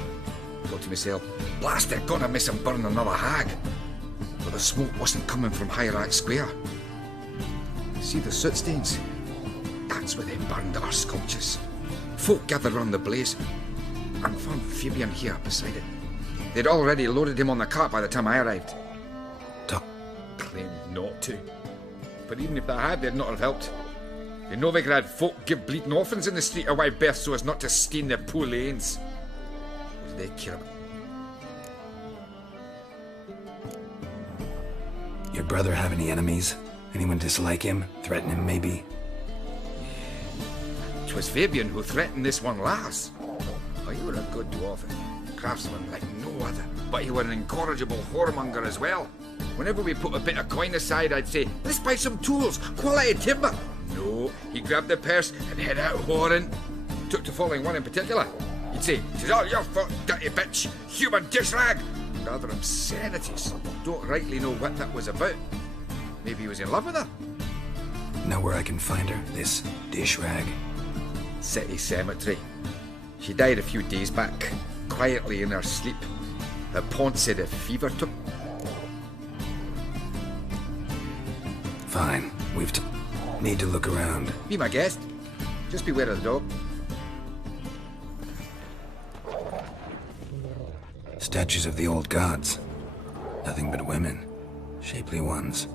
Thought to myself, blast it, gonna miss him burn another hag. But the smoke wasn't coming from Hierarch Square. See the soot stains? That's where they burned our sculptures. Folk gathered round the blaze, and found Fabian here beside it. They'd already loaded him on the cart by the time I arrived. Claimed not to. But even if they had, they'd not have helped. In Novigrad, folk give bleeding orphans in the street a wide berth so as not to stain their poor lanes. What do they care about? Your brother have any enemies? Anyone dislike him? Threaten him, maybe? 'Twas Fabian who threatened this one last. Oh, you were a good dwarf, craftsman like no other. But you were an incorrigible whoremonger as well. Whenever we put a bit of coin aside, I'd say, let's buy some tools, quality timber. No, he grabbed the purse and head out whoring. Took to following one in particular. He'd say, "'Tis all your fault, dirty bitch, human dish rag." And other obscenities. Don't rightly know what that was about. Maybe he was in love with her. Know where I can find her, this dish rag? City cemetery. She died a few days back, quietly in her sleep. Her pawn said a fever took. Fine, need to look around. Be my guest. Just beware of the dog. Statues of the old gods. Nothing but women. Shapely ones.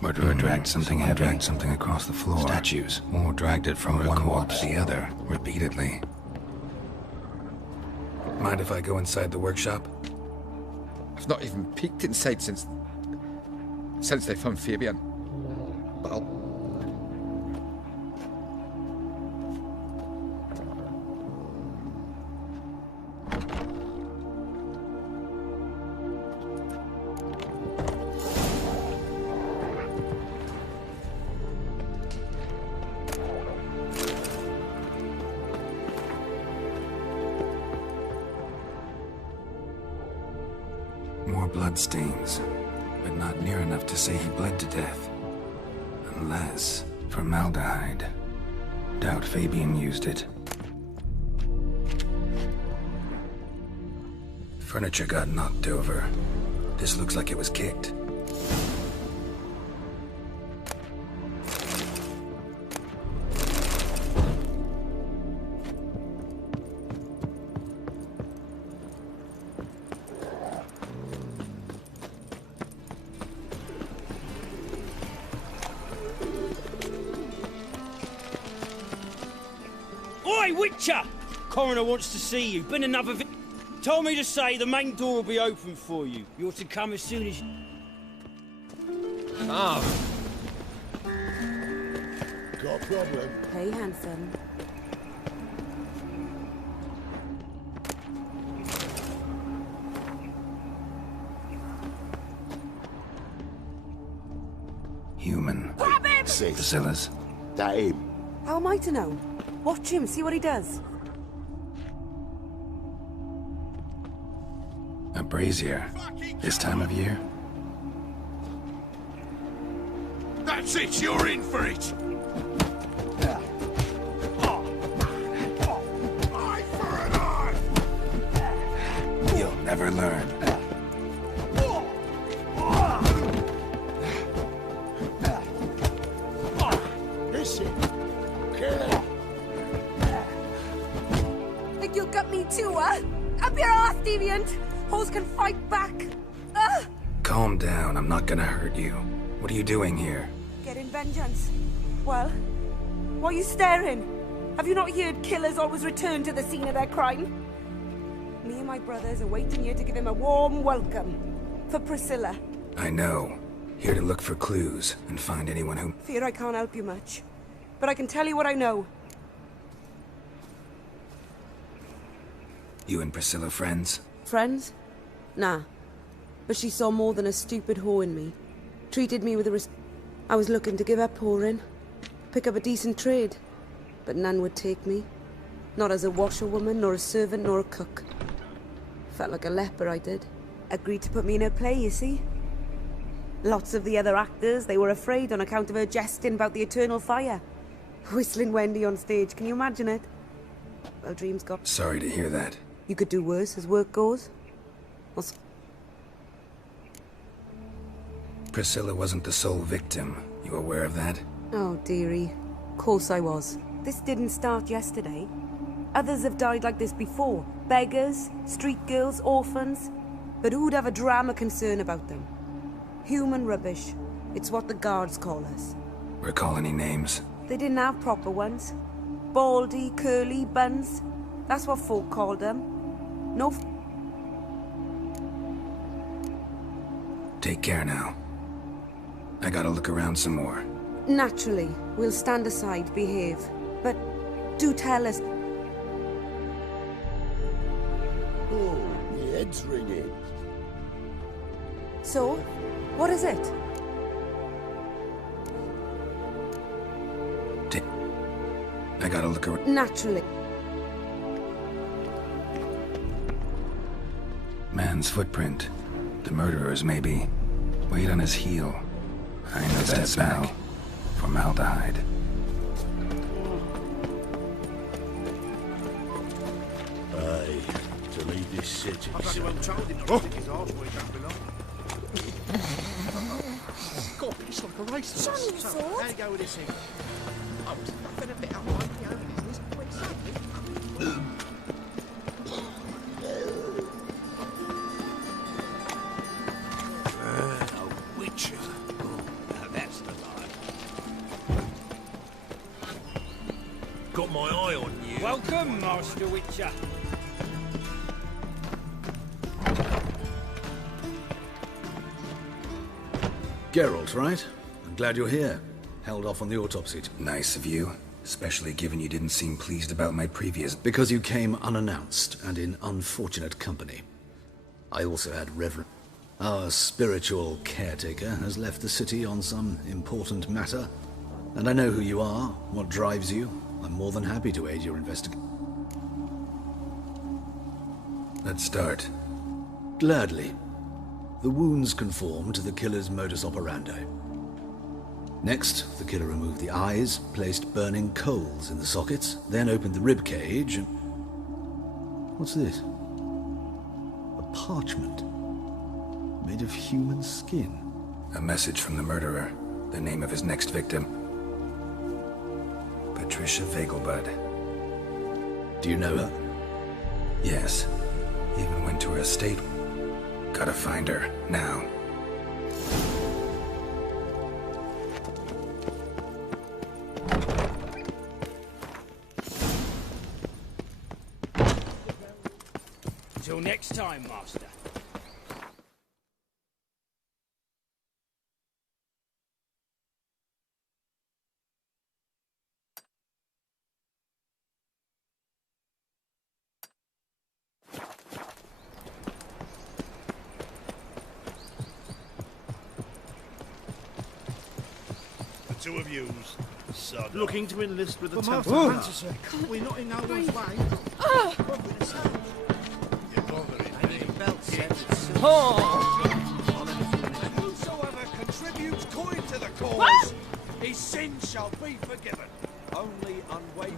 Murderer dragged something heavy. Dragged something across the floor. Statues. Or dragged it from one wall to the other, repeatedly. Mind if I go inside the workshop? I've not even peeked inside since they found Fabian. But I'll... More bloodstains, but not near enough to say he bled to death. Unless formaldehyde. Doubt Fabian used it. Furniture got knocked over. This looks like it was kicked. Oi, Witcher! Coroner wants to see you. Been another told me to say the main door will be open for you. You're to come as soon as you... Ah. Got a problem? Hey, handsome. Human. Grab him! Priscilla's. That him. How am I to know? Watch him, see what he does. A brazier. This time of year? That's it, you're in for it! Eye for an eye! You'll never learn. Listen, kill him! Think you'll gut me too, huh? Up your ass, deviant! Hoes can fight back! Calm down, I'm not gonna hurt you. What are you doing here? Getting vengeance. Well, why are you staring? Have you not heard killers always return to the scene of their crime? Me and my brothers are waiting here to give him a warm welcome. For Priscilla. I know. Here to look for clues and find anyone who... Fear I can't help you much. But I can tell you what I know. You and Priscilla friends? Friends? Nah. But she saw more than a stupid whore in me. Treated me with a I was looking to give up whoring. Pick up a decent trade. But none would take me. Not as a washerwoman, nor a servant, nor a cook. Felt like a leper, I did. Agreed to put me in her play, you see. Lots of the other actors, they were afraid on account of her jesting about the eternal fire. Whistling Wendy on stage, can you imagine it? Well, dreams got... Sorry to hear that. You could do worse as work goes. Priscilla wasn't the sole victim. You aware of that? Oh, dearie. Course I was. This didn't start yesterday. Others have died like this before. Beggars, street girls, orphans. But who'd have a drama concern about them? Human rubbish. It's what the guards call us. Recall any names? They didn't have proper ones. Baldy, curly, buns. That's what folk called them. No Take care now. I gotta look around some more. Naturally, we'll stand aside, behave. But do tell us. Oh, my head's ringing. So, what is it? I gotta look around. Naturally. Man's footprint. The murderer's, maybe. Weight on his heel. I know that smell. Formaldehyde. Aye, to leave this city. I bloody well told him not to stick his arse where he don't belong. God, it's like a race. Show me the sword. How you go with this thing? Oh, it's nothing a bit out of my own business. Quick, something. A witcher. Oh, now that's the life. Got my eye on you. Welcome, Master Witcher. Geralt, right? I'm glad you're here. Held off on the autopsy. Nice of you. Especially given you didn't seem pleased about my previous... Because you came unannounced and in unfortunate company. I also had Reverend... Our spiritual caretaker has left the city on some important matter. And I know who you are, what drives you. I'm more than happy to aid your investigation. Let's start. Gladly. The wounds conform to the killer's modus operandi. Next, the killer removed the eyes, placed burning coals in the sockets, then opened the rib cage and... What's this? A parchment. Made of human skin. A message from the murderer. The name of his next victim. Patricia Vegelbud. Do you know her? Yes. Even went to her estate. Gotta find her, now. Till next time, Master. Two of yous. Looking to enlist with the Come on, Temple. Francis, We're not in no one's way. Whosoever contributes coin to the cause, his sins shall be forgiven. Only unwavering.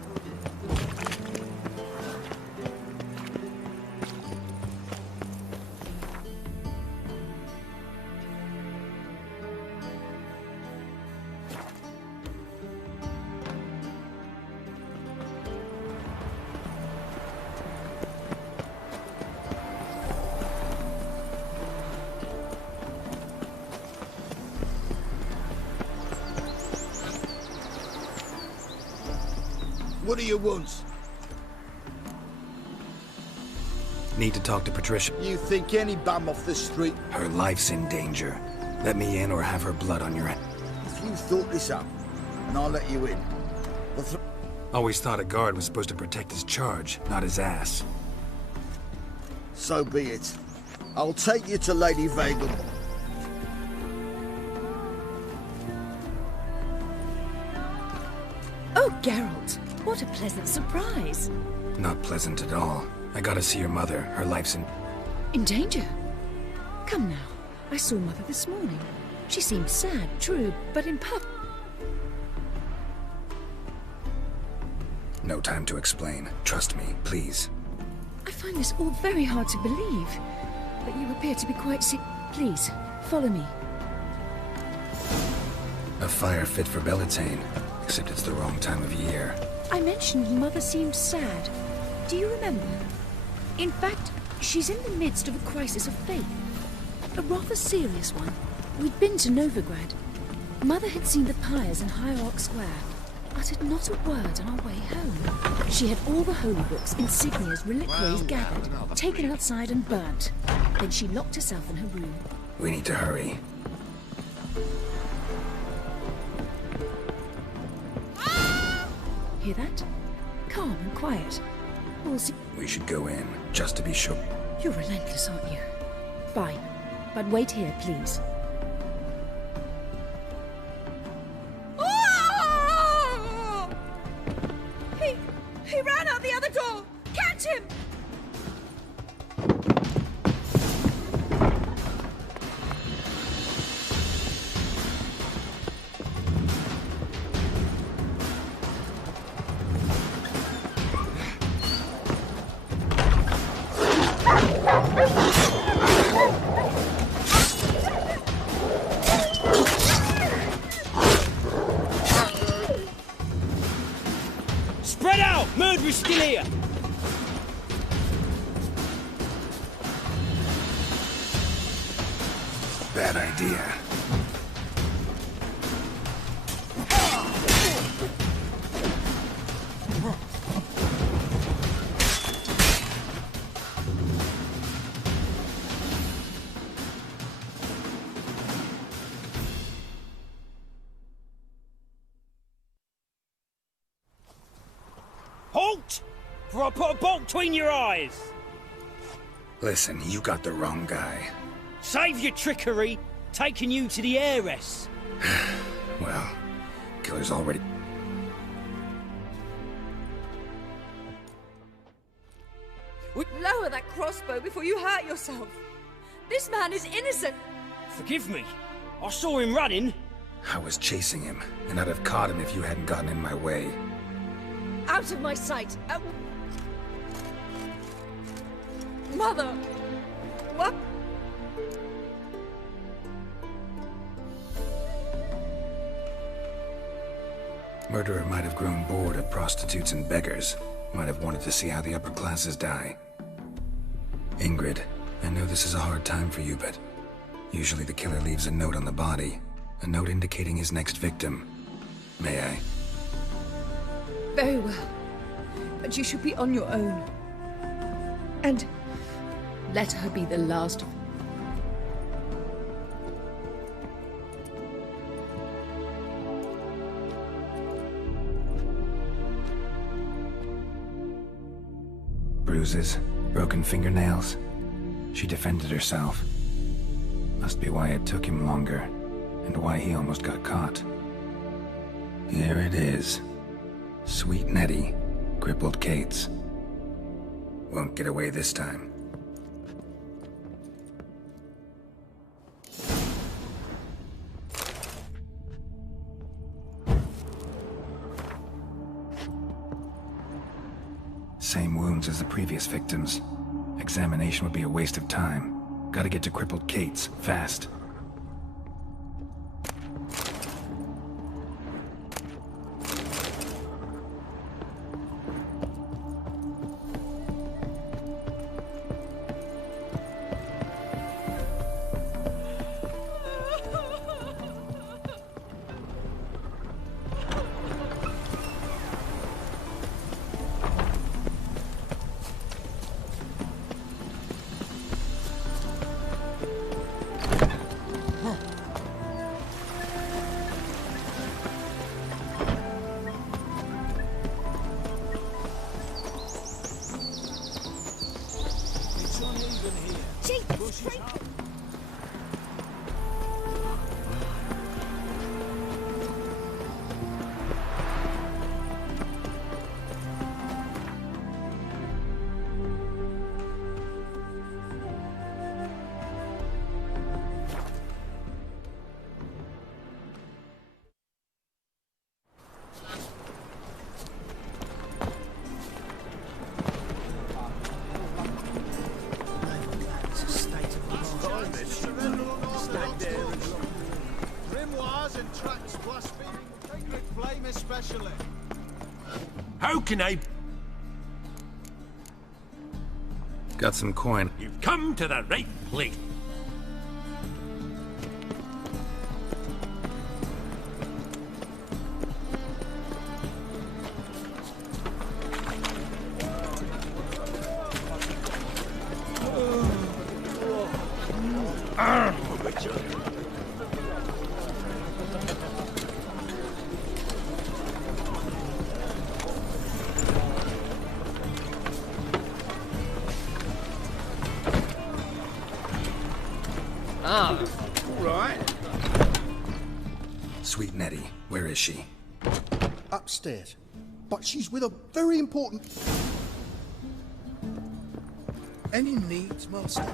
What do you want? Need to talk to Patricia. You think any bum off the street... Her life's in danger. Let me in or have her blood on your hand. If you thought this up, and I'll let you in. Always thought a guard was supposed to protect his charge, not his ass. So be it. I'll take you to Lady Vagel. Oh, Geralt, what a pleasant surprise. Not pleasant at all. I gotta see your mother. Her life's In danger? Come now. I saw Mother this morning. She seemed sad, true, but in perfect... No time to explain. Trust me, please. I find this all very hard to believe. But you appear to be quite sick. Please, follow me. A fire fit for Bellatane. Except it's the wrong time of year. I mentioned Mother seemed sad. Do you remember? In fact, she's in the midst of a crisis of faith. A rather serious one. We'd been to Novigrad. Mother had seen the pyres in Hierarch Square. Uttered not a word on our way home. She had all the holy books, insignias, reliquaries gathered, taken outside and burnt. Then she locked herself in her room. We need to hurry. Hear that? Calm and quiet. We'll see. We should go in, just to be sure. You're relentless, aren't you? Fine. But wait here, please. He ran out the other door! Catch him! Spread out! Murderer's still here! Bad idea. Halt! For I put a bolt between your eyes! Listen, you got the wrong guy. Save your trickery, taking you to the heiress. Well, killer's already... Lower that crossbow before you hurt yourself. This man is innocent. Forgive me. I saw him running. I was chasing him, and I'd have caught him if you hadn't gotten in my way. Out of my sight. Mother! What? Murderer might have grown bored of prostitutes and beggars. Might have wanted to see how the upper classes die. Ingrid, I know this is a hard time for you, but usually the killer leaves a note on the body. A note indicating his next victim. May I? Very well. But you should be on your own. And let her be the last of Bruises, broken fingernails. She defended herself. Must be why it took him longer, and why he almost got caught. Here it is. Sweet Nettie, crippled Kate's. Won't get away this time. Same wounds as the previous victims. Examination would be a waste of time. Gotta get to crippled Kate's, fast. How can I... Got some coin. You've come to the right place. Sweet Nettie, where is she? Upstairs. But she's with a very important... Any needs, Master?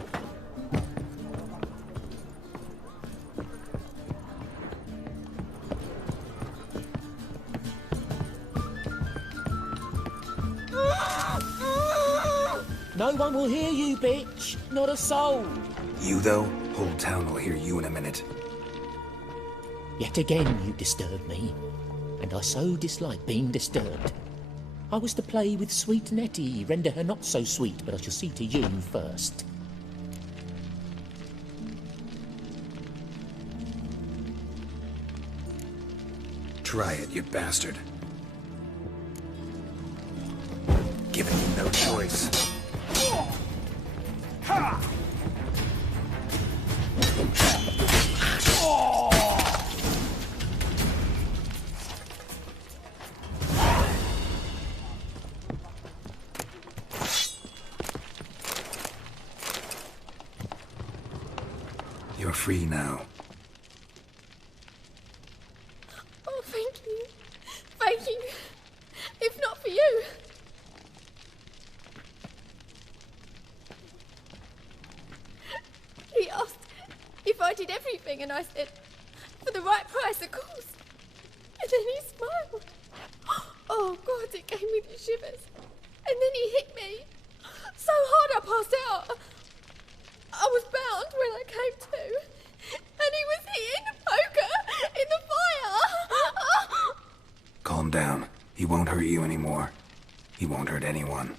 No one will hear you, bitch. Not a soul. You, though? Whole town will hear you in a minute. Yet again you disturb me, and I so dislike being disturbed. I was to play with sweet Nettie, render her not so sweet, but I shall see to you first. Try it, you bastard. Giving you no choice. You're free now. Oh, thank you. Thank you. If not for you. He asked if I did everything, and I said, for the right price, of course. And then he smiled. Oh, God, it gave me the shivers. And then he hit me so hard I passed out. I was bound when I came to. And he was hitting the poker in the fire. Calm down. He won't hurt you anymore. He won't hurt anyone.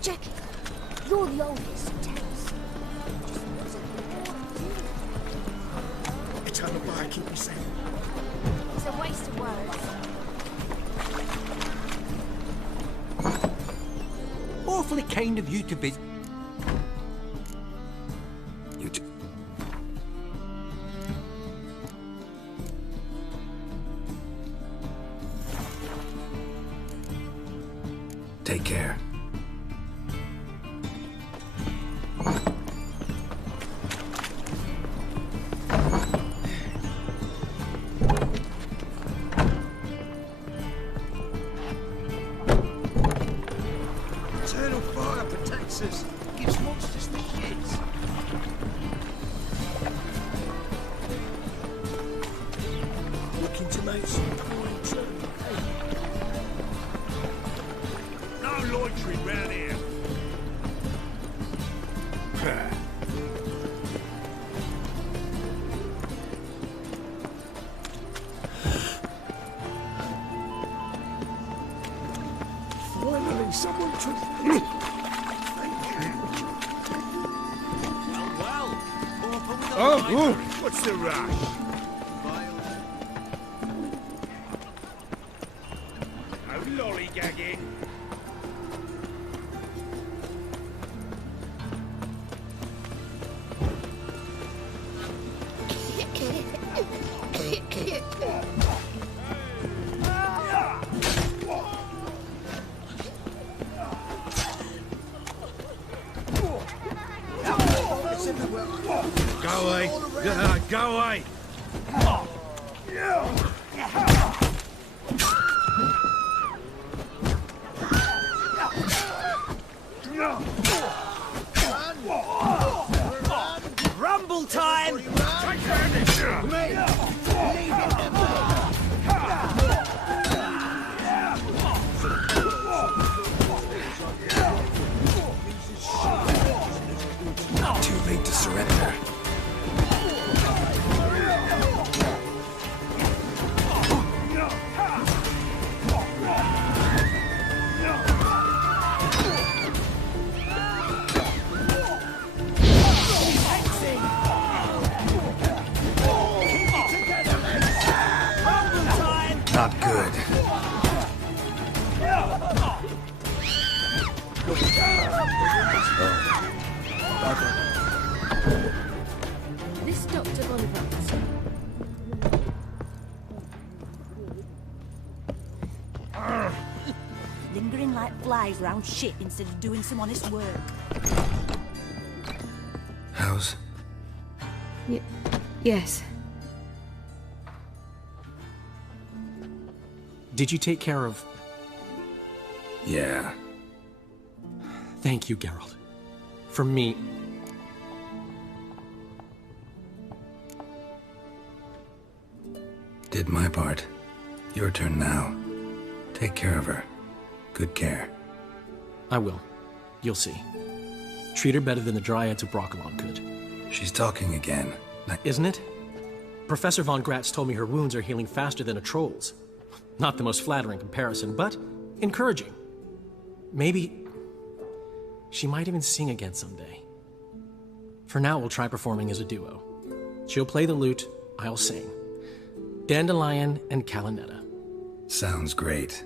Jack, you're the oldest. Tell us. It's on the bar, keep me safe. It's a waste of words. Awfully kind of you to visit. Take care. Eternal fire protects us. Gives monsters the shits. Looking to make some coin too. No loitering round here. Finally, someone took. Oh, What's the rush? no lollygagging. Go away. Go away. Rumble time! slaves around shit instead of doing some honest work. House? Yes. Did you take care of... Yeah. Thank you, Geralt. From me... Did my part. Your turn now. Take care of her. Good care. I will. You'll see. Treat her better than the Dryads of Brokilon could. She's talking again. Isn't it? Professor von Gratz told me her wounds are healing faster than a troll's. Not the most flattering comparison, but encouraging. Maybe she might even sing again someday. For now, we'll try performing as a duo. She'll play the lute, I'll sing. Dandelion and Calinetta. Sounds great.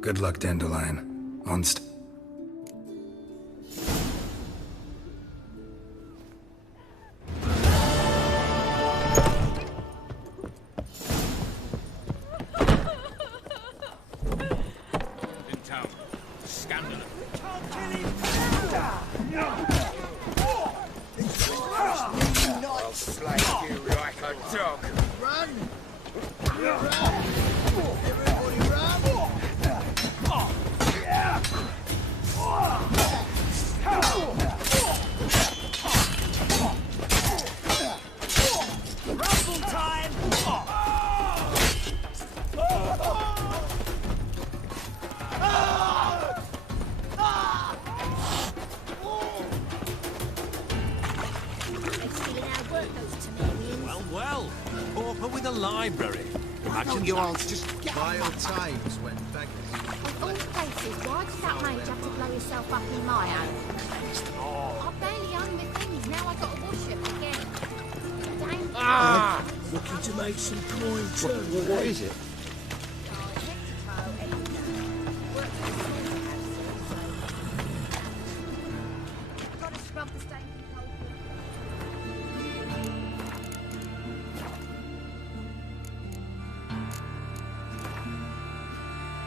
Good luck, Dandelion. On Well, pauper with a library. Imagine you all that. just vile times when beggars. Of all places, why did that mage have to blow himself up in my own? I barely own the things, now I've got to wash it again. Dang. Looking to make some coin too. What is it?